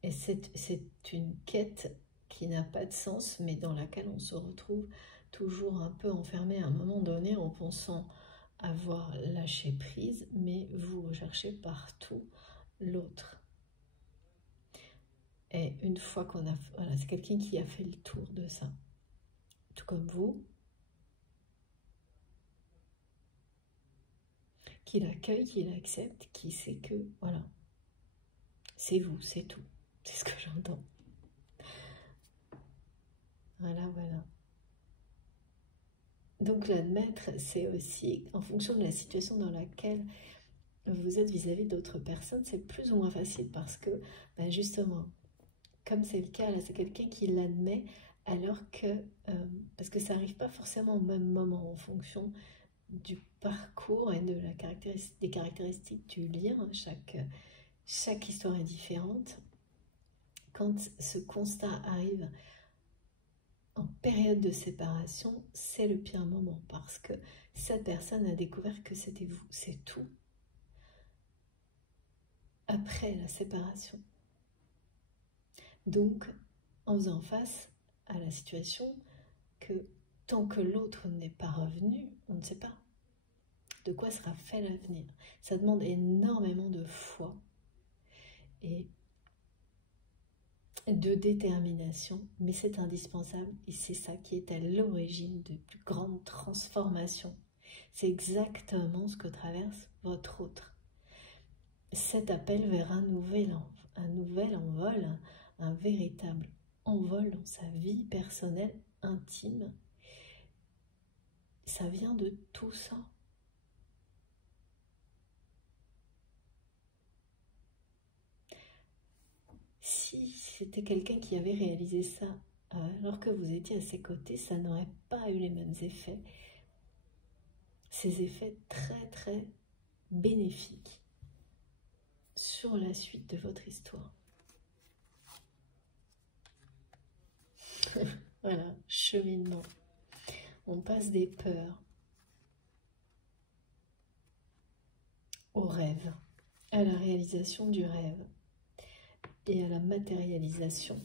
Et c'est une quête qui n'a pas de sens, mais dans laquelle on se retrouve toujours un peu enfermé à un moment donné en pensant avoir lâché prise, mais vous recherchez partout l'autre. Et une fois qu'on a... Voilà, c'est quelqu'un qui a fait le tour de ça. Tout comme vous. Qui l'accueille, qui l'accepte, qui sait que, voilà, c'est vous, c'est tout. C'est ce que j'entends. Voilà, voilà. Donc l'admettre, c'est aussi, en fonction de la situation dans laquelle vous êtes vis-à-vis d'autres personnes, c'est plus ou moins facile parce que, ben justement, comme c'est le cas, là, c'est quelqu'un qui l'admet alors que, parce que ça n'arrive pas forcément au même moment en fonction du parcours et de des caractéristiques du lien. Chaque histoire est différente. Quand ce constat arrive en période de séparation, c'est le pire moment parce que cette personne a découvert que c'était vous, c'est tout. Après la séparation. Donc, en faisant face à la situation que tant que l'autre n'est pas revenu, on ne sait pas de quoi sera fait l'avenir. Ça demande énormément de foi et de détermination, mais c'est indispensable et c'est ça qui est à l'origine de plus grandes transformations. C'est exactement ce que traverse votre autre. Cet appel vers un nouvel envol, un véritable envol dans sa vie personnelle, intime, ça vient de tout ça. Si c'était quelqu'un qui avait réalisé ça alors que vous étiez à ses côtés, ça n'aurait pas eu les mêmes effets. Ces effets très très bénéfiques sur la suite de votre histoire. Voilà, cheminement. On passe des peurs au rêve, à la réalisation du rêve et à la matérialisation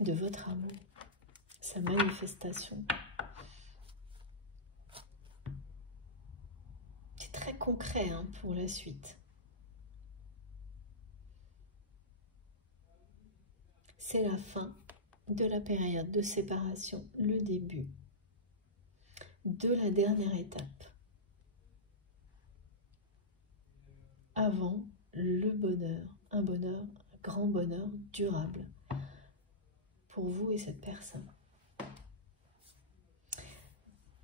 de votre amour, sa manifestation. C'est très concret hein, pour la suite. C'est la fin de la période de séparation, le début de la dernière étape. Avant le bonheur, un grand bonheur durable pour vous et cette personne.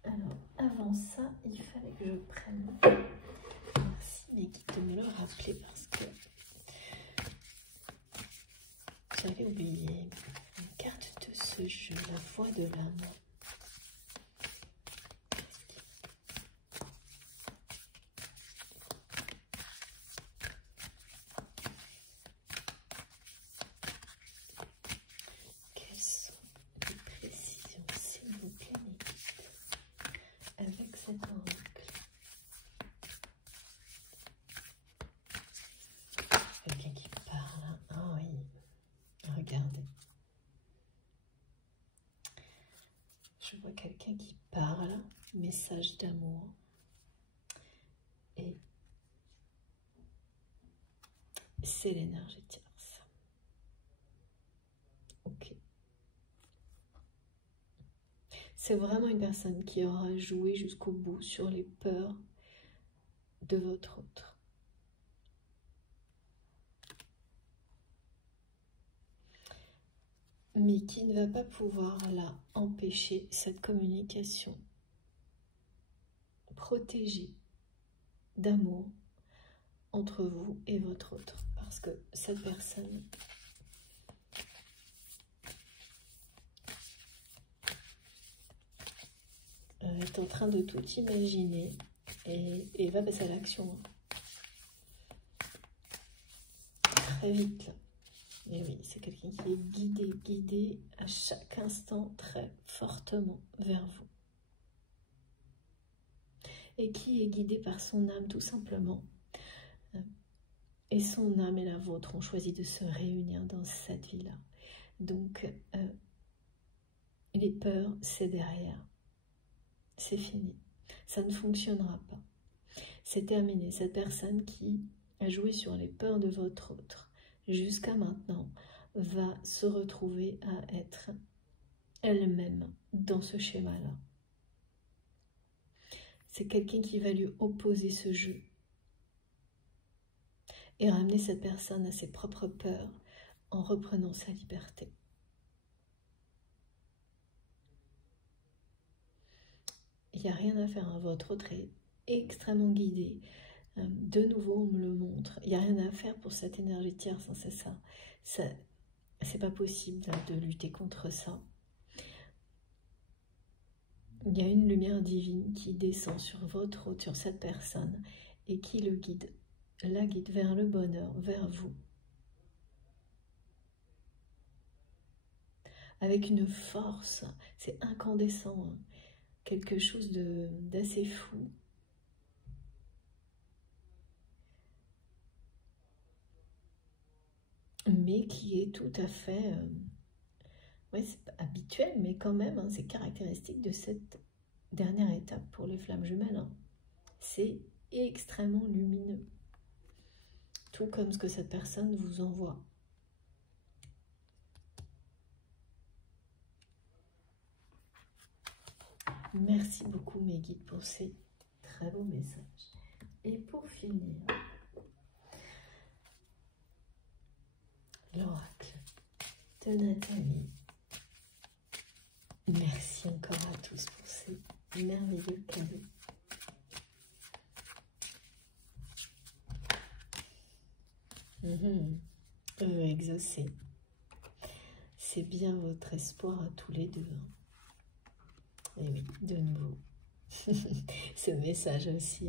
Alors, avant ça, il fallait que je prenne... Merci les guides de me le rappeler parce que j'avais oublié une carte de ce jeu, la voix de l'âme. Quelles sont les précisions, s'il vous plaît, mes guides? Je vois quelqu'un qui parle, message d'amour. Et c'est l'énergie tierce. Ok. C'est vraiment une personne qui aura joué jusqu'au bout sur les peurs de votre autre. Mais qui ne va pas pouvoir là empêcher cette communication protégée d'amour entre vous et votre autre. Parce que cette personne est en train de tout imaginer et va passer à l'action. Très vite là. Et oui, c'est quelqu'un qui est guidé à chaque instant très fortement vers vous. Et qui est guidé par son âme tout simplement. Et son âme et la vôtre ont choisi de se réunir dans cette vie-là. Donc, les peurs, c'est derrière. C'est fini. Ça ne fonctionnera pas. C'est terminé. Cette personne qui a joué sur les peurs de votre autre jusqu'à maintenant va se retrouver à être elle-même dans ce schéma-là. C'est quelqu'un qui va lui opposer ce jeu et ramener cette personne à ses propres peurs en reprenant sa liberté. Il n'y a rien à faire, hein. Votre autre est extrêmement guidé. De nouveau, on me le montre. Il n'y a rien à faire pour cette énergie tierce, hein, c'est ça. C'est pas possible de lutter contre ça. Il y a une lumière divine qui descend sur votre autre, sur cette personne, et qui le guide, la guide vers le bonheur, vers vous. Avec une force, c'est incandescent, hein. Quelque chose d'assez fou. Mais qui est tout à fait, ouais, c'est pas habituel, mais quand même, hein, c'est caractéristique de cette dernière étape pour les flammes jumelles. Hein. C'est extrêmement lumineux, tout comme ce que cette personne vous envoie. Merci beaucoup mes guides pour ces très beaux messages. Et pour finir, l'oracle de Nathalie. Merci encore à tous pour ces merveilleux cadeaux. Exaucé. C'est bien votre espoir à tous les deux. Hein. Et oui, de nouveau. Ce message aussi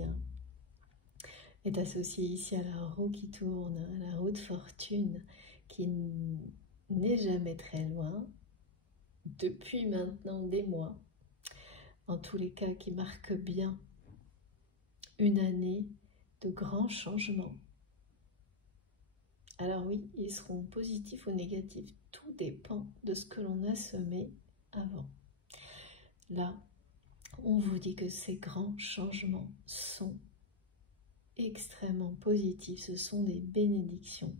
est associé ici à la roue qui tourne, à la roue de fortune qui n'est jamais très loin, depuis maintenant des mois, en tous les cas qui marque bien une année de grands changements. Alors oui, ils seront positifs ou négatifs, tout dépend de ce que l'on a semé avant. Là, on vous dit que ces grands changements sont extrêmement positifs, ce sont des bénédictions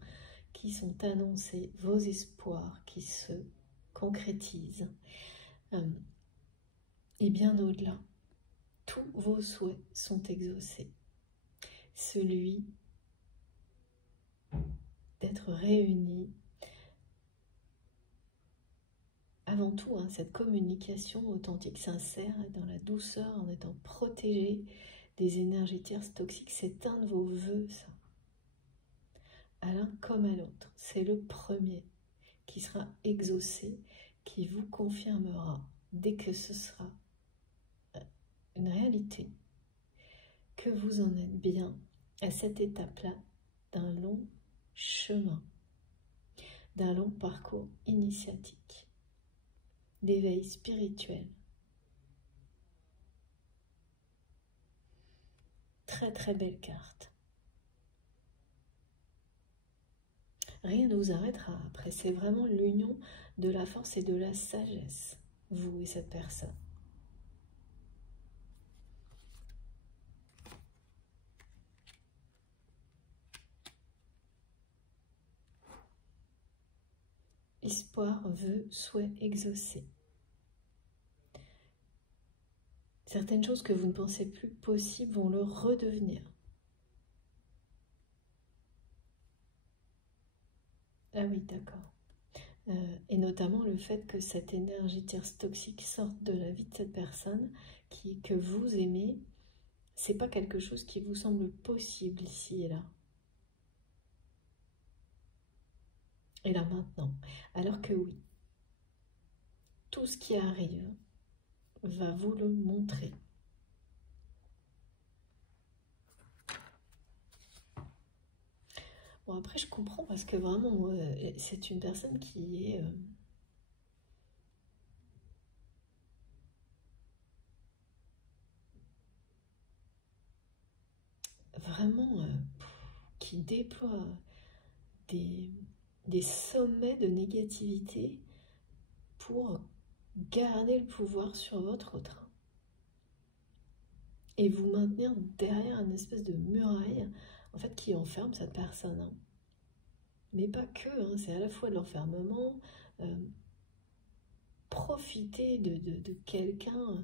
qui sont annoncées, vos espoirs qui se concrétisent. Et bien au-delà, tous vos souhaits sont exaucés. Celui d'être réunis, avant tout, hein, cette communication authentique, sincère, dans la douceur, en étant protégé des énergies tierces toxiques, c'est un de vos vœux, ça. À l'un comme à l'autre, c'est le premier qui sera exaucé, qui vous confirmera, dès que ce sera une réalité, que vous en êtes bien à cette étape-là d'un long chemin, d'un long parcours initiatique, d'éveil spirituel. Très très belle carte. Rien ne vous arrêtera après, c'est vraiment l'union de la force et de la sagesse, vous et cette personne. espoir, vœu, souhait exaucé. Certaines choses que vous ne pensez plus possibles vont le redevenir. Ah oui, d'accord. Et notamment le fait que cette énergie tierce toxique sorte de la vie de cette personne que vous aimez, c'est pas quelque chose qui vous semble possible ici et là. Et là maintenant. Alors que oui, tout ce qui arrive va vous le montrer. Bon, après, je comprends parce que vraiment, c'est une personne qui est vraiment qui déploie des sommets de négativité pour garder le pouvoir sur votre train et vous maintenir derrière une espèce de muraille en fait qui enferme cette personne, hein. Mais pas que, hein, c'est à la fois de l'enfermement, profiter de quelqu'un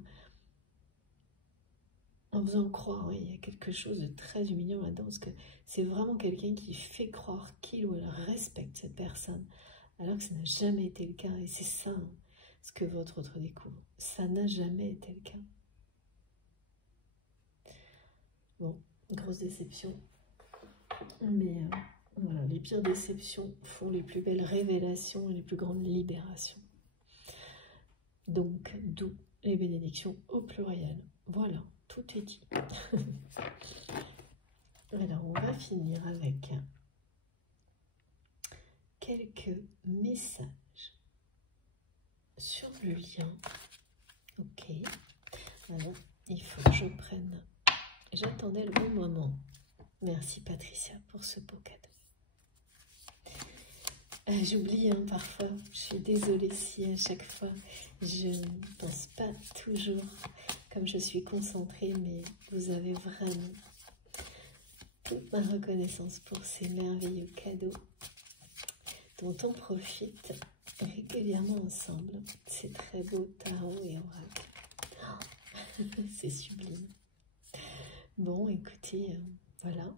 en faisant croire, oui, il y a quelque chose de très humiliant là-dedans, parce que c'est vraiment quelqu'un qui fait croire qu'il ou elle respecte cette personne, alors que ça n'a jamais été le cas, et c'est ça, hein, ce que votre autre découvre. Ça n'a jamais été le cas. Bon, grosse déception. Mais voilà, les pires déceptions font les plus belles révélations et les plus grandes libérations. Donc, d'où les bénédictions au pluriel. Voilà, tout est dit. Alors, on va finir avec quelques messages sur le lien. Ok. Alors, il faut que je prenne. J'attendais le bon moment. Merci Patricia pour ce beau cadeau. J'oublie hein, parfois, je suis désolée si à chaque fois je ne pense pas toujours comme je suis concentrée, mais vous avez vraiment toute ma reconnaissance pour ces merveilleux cadeaux dont on profite régulièrement ensemble. C'est très beau, tarot et oracle. Oh, c'est sublime. Bon, écoutez, voilà,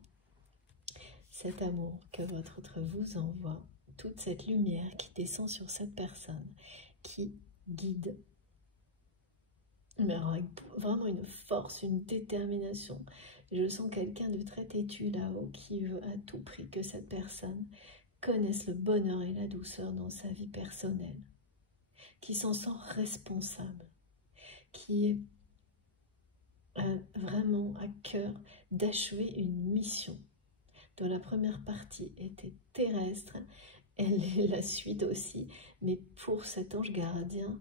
cet amour que votre autre vous envoie, toute cette lumière qui descend sur cette personne, qui guide, mais alors avec vraiment une force, une détermination. Je sens quelqu'un de très têtu là-haut qui veut à tout prix que cette personne connaisse le bonheur et la douceur dans sa vie personnelle, qui s'en sent responsable, qui a vraiment à cœur d'achever une mission dont la première partie était terrestre, elle est la suite aussi, mais pour cet ange gardien,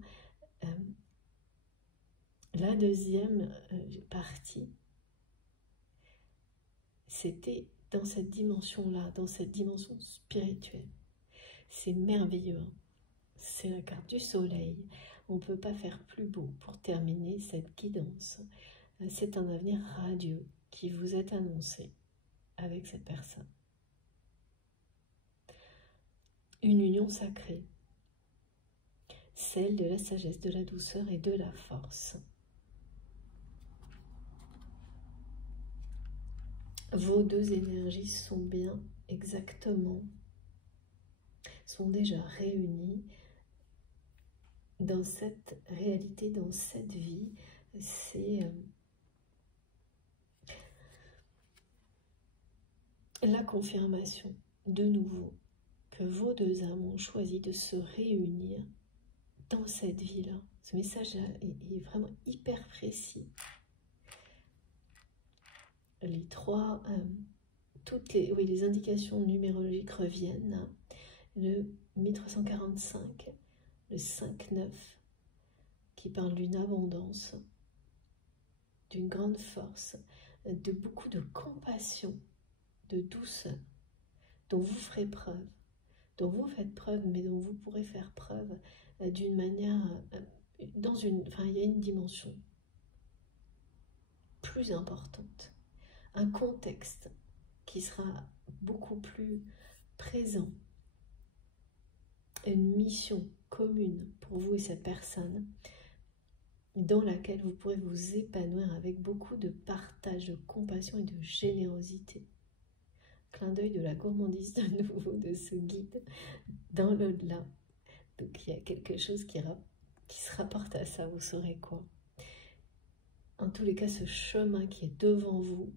la deuxième partie, c'était dans cette dimension-là, dans cette dimension spirituelle. C'est merveilleux, hein. C'est la carte du soleil. On ne peut pas faire plus beau pour terminer cette guidance. C'est un avenir radieux qui vous est annoncé avec cette personne. Une union sacrée, celle de la sagesse, de la douceur et de la force. Vos deux énergies sont bien exactement, sont déjà réunies dans cette réalité, dans cette vie. C'est la confirmation de nouveau que vos deux âmes ont choisi de se réunir dans cette vie-là. Ce message est vraiment hyper précis. Les trois, les indications numérologiques reviennent. Le 1345, le 5-9, qui parle d'une abondance, d'une grande force, de beaucoup de compassion, de douceur, dont vous ferez preuve, dont vous faites preuve, mais dont vous pourrez faire preuve d'une manière, il y a une dimension plus importante, un contexte qui sera beaucoup plus présent une mission commune pour vous et cette personne dans laquelle vous pourrez vous épanouir avec beaucoup de partage, de compassion et de générosité. Clin d'œil de la gourmandise de nouveau de ce guide dans l'au-delà. Donc il y a quelque chose qui se rapporte à ça, vous saurez quoi. En tous les cas, ce chemin qui est devant vous,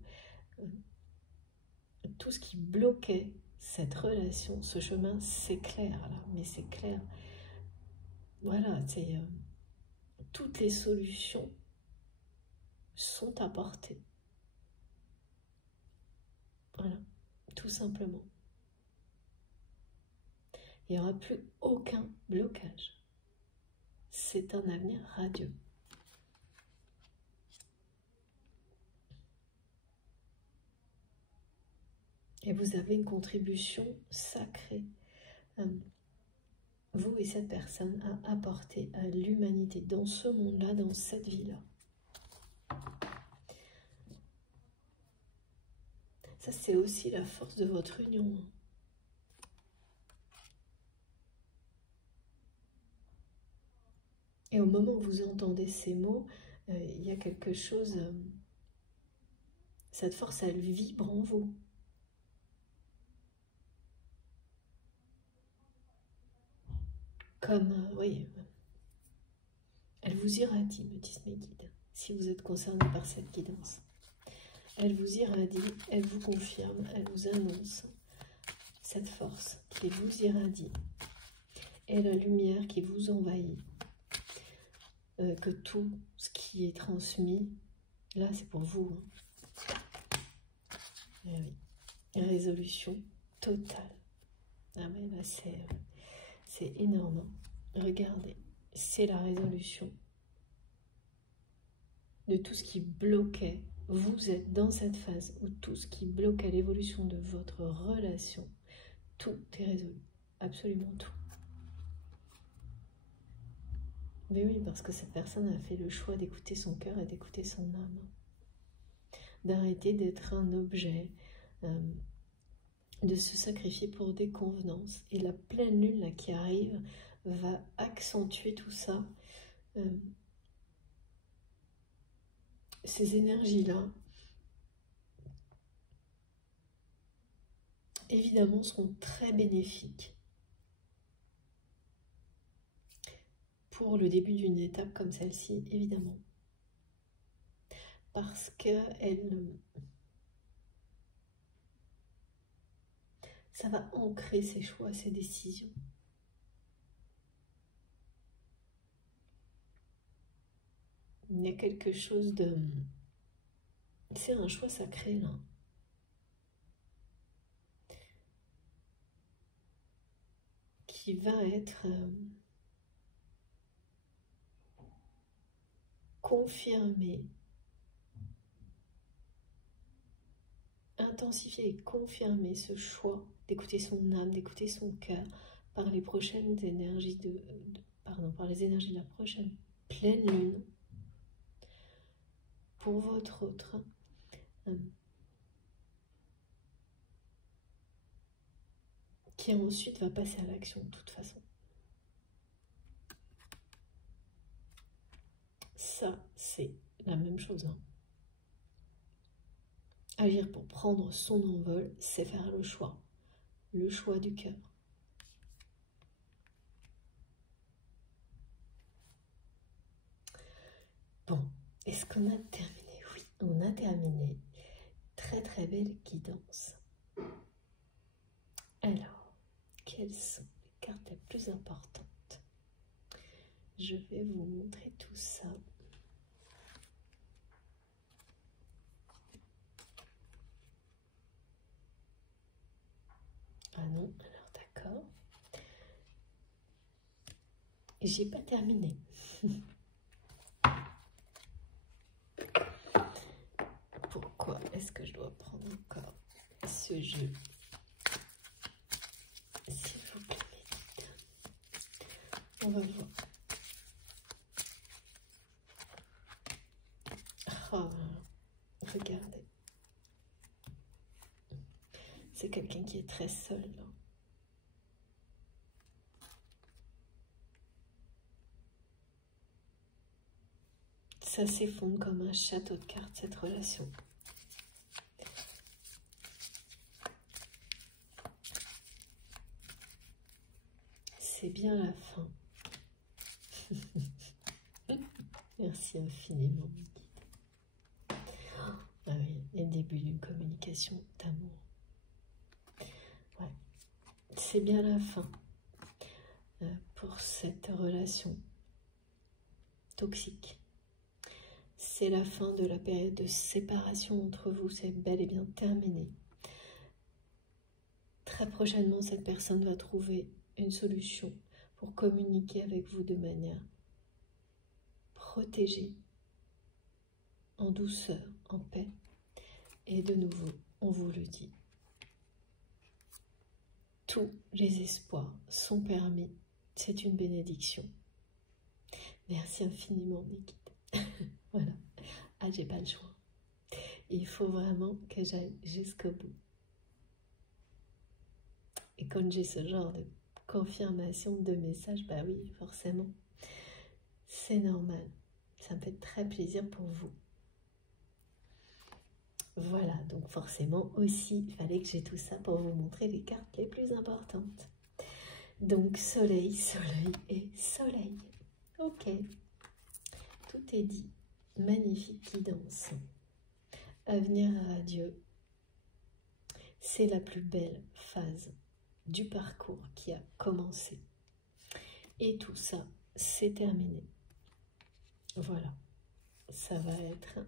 tout ce qui bloquait cette relation, ce chemin s'éclaire là, mais c'est clair. Voilà, c'est toutes les solutions sont apportées. Voilà, tout simplement. Il n'y aura plus aucun blocage. C'est un avenir radieux. Et vous avez une contribution sacrée, vous et cette personne, à apporter à l'humanité dans ce monde-là, dans cette vie-là. Ça, c'est aussi la force de votre union. Et au moment où vous entendez ces mots, il y a quelque chose, cette force, elle vibre en vous. Comme, oui, elle vous irradie, me disent mes guides, si vous êtes concerné par cette guidance. Elle vous irradie, elle vous confirme, elle vous annonce cette force qui vous irradie et la lumière qui vous envahit. Que tout ce qui est transmis, là c'est pour vous. Eh oui. Résolution totale. Ah mais là c'est énorme. Regardez, c'est la résolution de tout ce qui bloquait. Vous êtes dans cette phase où tout ce qui bloquait l'évolution de votre relation, tout est résolu. Absolument tout. Mais oui, parce que cette personne a fait le choix d'écouter son cœur et d'écouter son âme. D'arrêter d'être un objet, de se sacrifier pour des convenances. Et la pleine lune là, qui arrive va accentuer tout ça. Ces énergies-là, évidemment, seront très bénéfiques pour le début d'une étape comme celle-ci, évidemment. Parce que ça va ancrer ses choix, ses décisions. Il y a quelque chose de... C'est un choix sacré, là. Qui va être confirmé, intensifier et confirmer ce choix d'écouter son âme, d'écouter son cœur par les prochaines énergies par les énergies de la prochaine pleine lune pour votre autre qui ensuite va passer à l'action de toute façon. Ça, c'est la même chose. Agir pour prendre son envol, c'est faire le choix du cœur. Bon, est-ce qu'on a terminé? Oui, on a terminé. Très très belle guidance. Alors, quelles sont les cartes les plus importantes? Je vais vous montrer tout ça. Ah non, alors d'accord. Et j'ai pas terminé. Pourquoi est-ce que je dois prendre encore ce jeu? S'il vous plaît, on va voir. Oh, regardez. C'est quelqu'un qui est très seul. Là. ça s'effondre comme un château de cartes, cette relation. C'est bien la fin. Merci infiniment. Ah oui, le début d'une communication d'amour. Ouais, c'est bien la fin pour cette relation toxique. C'est la fin de la période de séparation entre vous, c'est bel et bien terminé. Très prochainement, cette personne va trouver une solution pour communiquer avec vous de manière protégée, en douceur, en paix. Et de nouveau, on vous le dit, tous les espoirs sont permis, c'est une bénédiction. Merci infiniment, mes guides. Voilà, ah, j'ai pas le choix. Il faut vraiment que j'aille jusqu'au bout. Et quand j'ai ce genre de confirmation de message, bah oui, forcément, c'est normal. Ça me fait très plaisir pour vous. Voilà, donc forcément aussi, il fallait que j'ai tout ça pour vous montrer les cartes les plus importantes. Donc soleil, soleil et soleil. Ok, tout est dit. Magnifique guidance. Avenir radieux. C'est la plus belle phase du parcours qui a commencé. Et tout ça, c'est terminé. Voilà, ça va être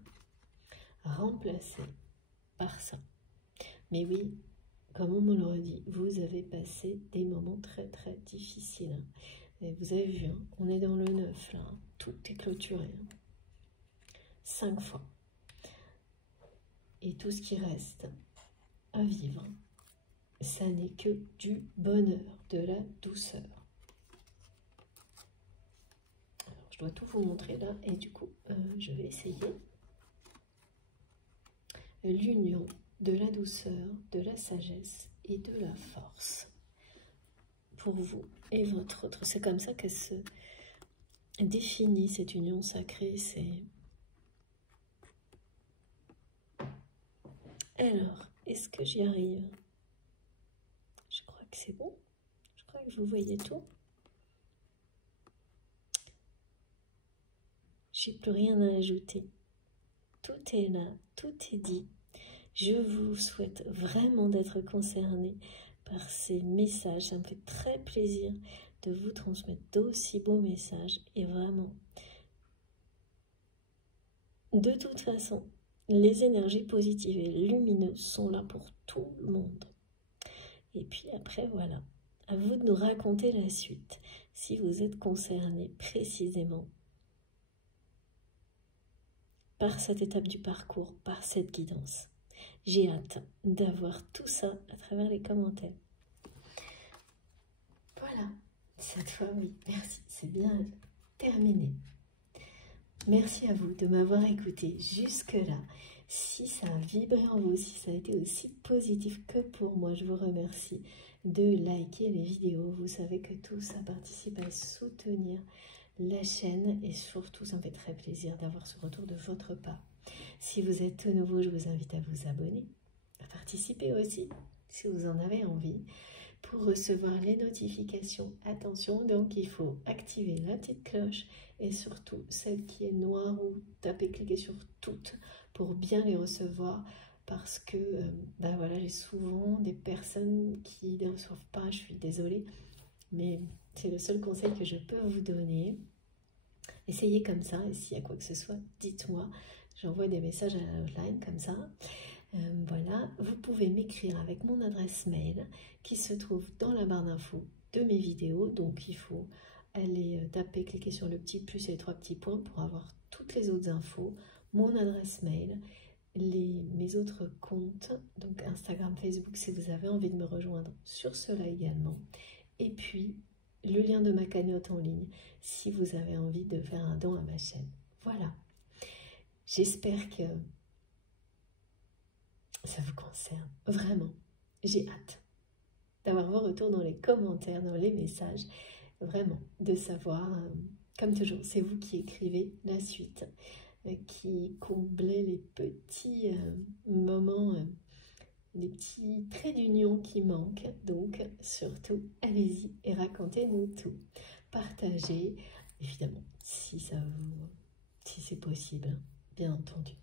remplacé par ça. Mais oui, comme on me le redit, vous avez passé des moments très très difficiles. Et vous avez vu, hein, on est dans le 9 là, hein, tout est clôturé. 5 fois. Et tout ce qui reste à vivre, ça n'est que du bonheur, de la douceur. Alors, je dois tout vous montrer là, et du coup, je vais essayer. L'union de la douceur, de la sagesse et de la force. Pour vous et votre autre. C'est comme ça qu'elle se définit, cette union sacrée. C'est... Alors, est-ce que j'y arrive? Je crois que c'est bon. Je crois que vous voyez tout. J'ai plus rien à ajouter. Tout est là, tout est dit. Je vous souhaite vraiment d'être concerné par ces messages. Ça me fait très plaisir de vous transmettre d'aussi beaux messages. Et vraiment, de toute façon, les énergies positives et lumineuses sont là pour tout le monde. Et puis après, voilà, à vous de nous raconter la suite, si vous êtes concerné précisément par cette étape du parcours, par cette guidance. J'ai hâte d'avoir tout ça à travers les commentaires. Voilà, cette fois, oui, merci, c'est bien terminé. Merci à vous de m'avoir écouté jusque-là. Si ça a vibré en vous, si ça a été aussi positif que pour moi, je vous remercie de liker les vidéos. Vous savez que tout ça participe à soutenir la chaîne et surtout, ça me fait très plaisir d'avoir ce retour de votre part. Si vous êtes tout nouveau, je vous invite à vous abonner, à participer aussi, si vous en avez envie, pour recevoir les notifications. Attention, donc il faut activer la petite cloche et surtout celle qui est noire ou taper, cliquer sur toutes pour bien les recevoir parce que ben voilà, j'ai souvent des personnes qui ne les reçoivent pas, je suis désolée, mais c'est le seul conseil que je peux vous donner. Essayez comme ça et s'il y a quoi que ce soit, dites-moi. J'envoie des messages à la hotline comme ça. Voilà, vous pouvez m'écrire avec mon adresse mail qui se trouve dans la barre d'infos de mes vidéos. Donc il faut aller taper, cliquer sur le petit plus et les 3 petits points pour avoir toutes les autres infos, mon adresse mail, mes autres comptes, donc Instagram, Facebook si vous avez envie de me rejoindre sur cela également. Et puis le lien de ma cagnotte en ligne si vous avez envie de faire un don à ma chaîne. Voilà, j'espère que ça vous concerne, vraiment. J'ai hâte d'avoir vos retours dans les commentaires, dans les messages, vraiment, de savoir, comme toujours, c'est vous qui écrivez la suite. qui comblait les petits moments, les petits traits d'union qui manquent. Donc, surtout, allez-y et racontez-nous tout. Partagez, évidemment, si c'est possible, bien entendu.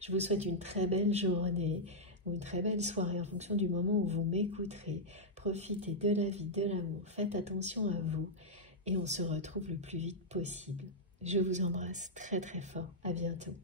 Je vous souhaite une très belle journée ou une très belle soirée en fonction du moment où vous m'écouterez. Profitez de la vie, de l'amour, faites attention à vous et on se retrouve le plus vite possible. Je vous embrasse très très fort. À bientôt.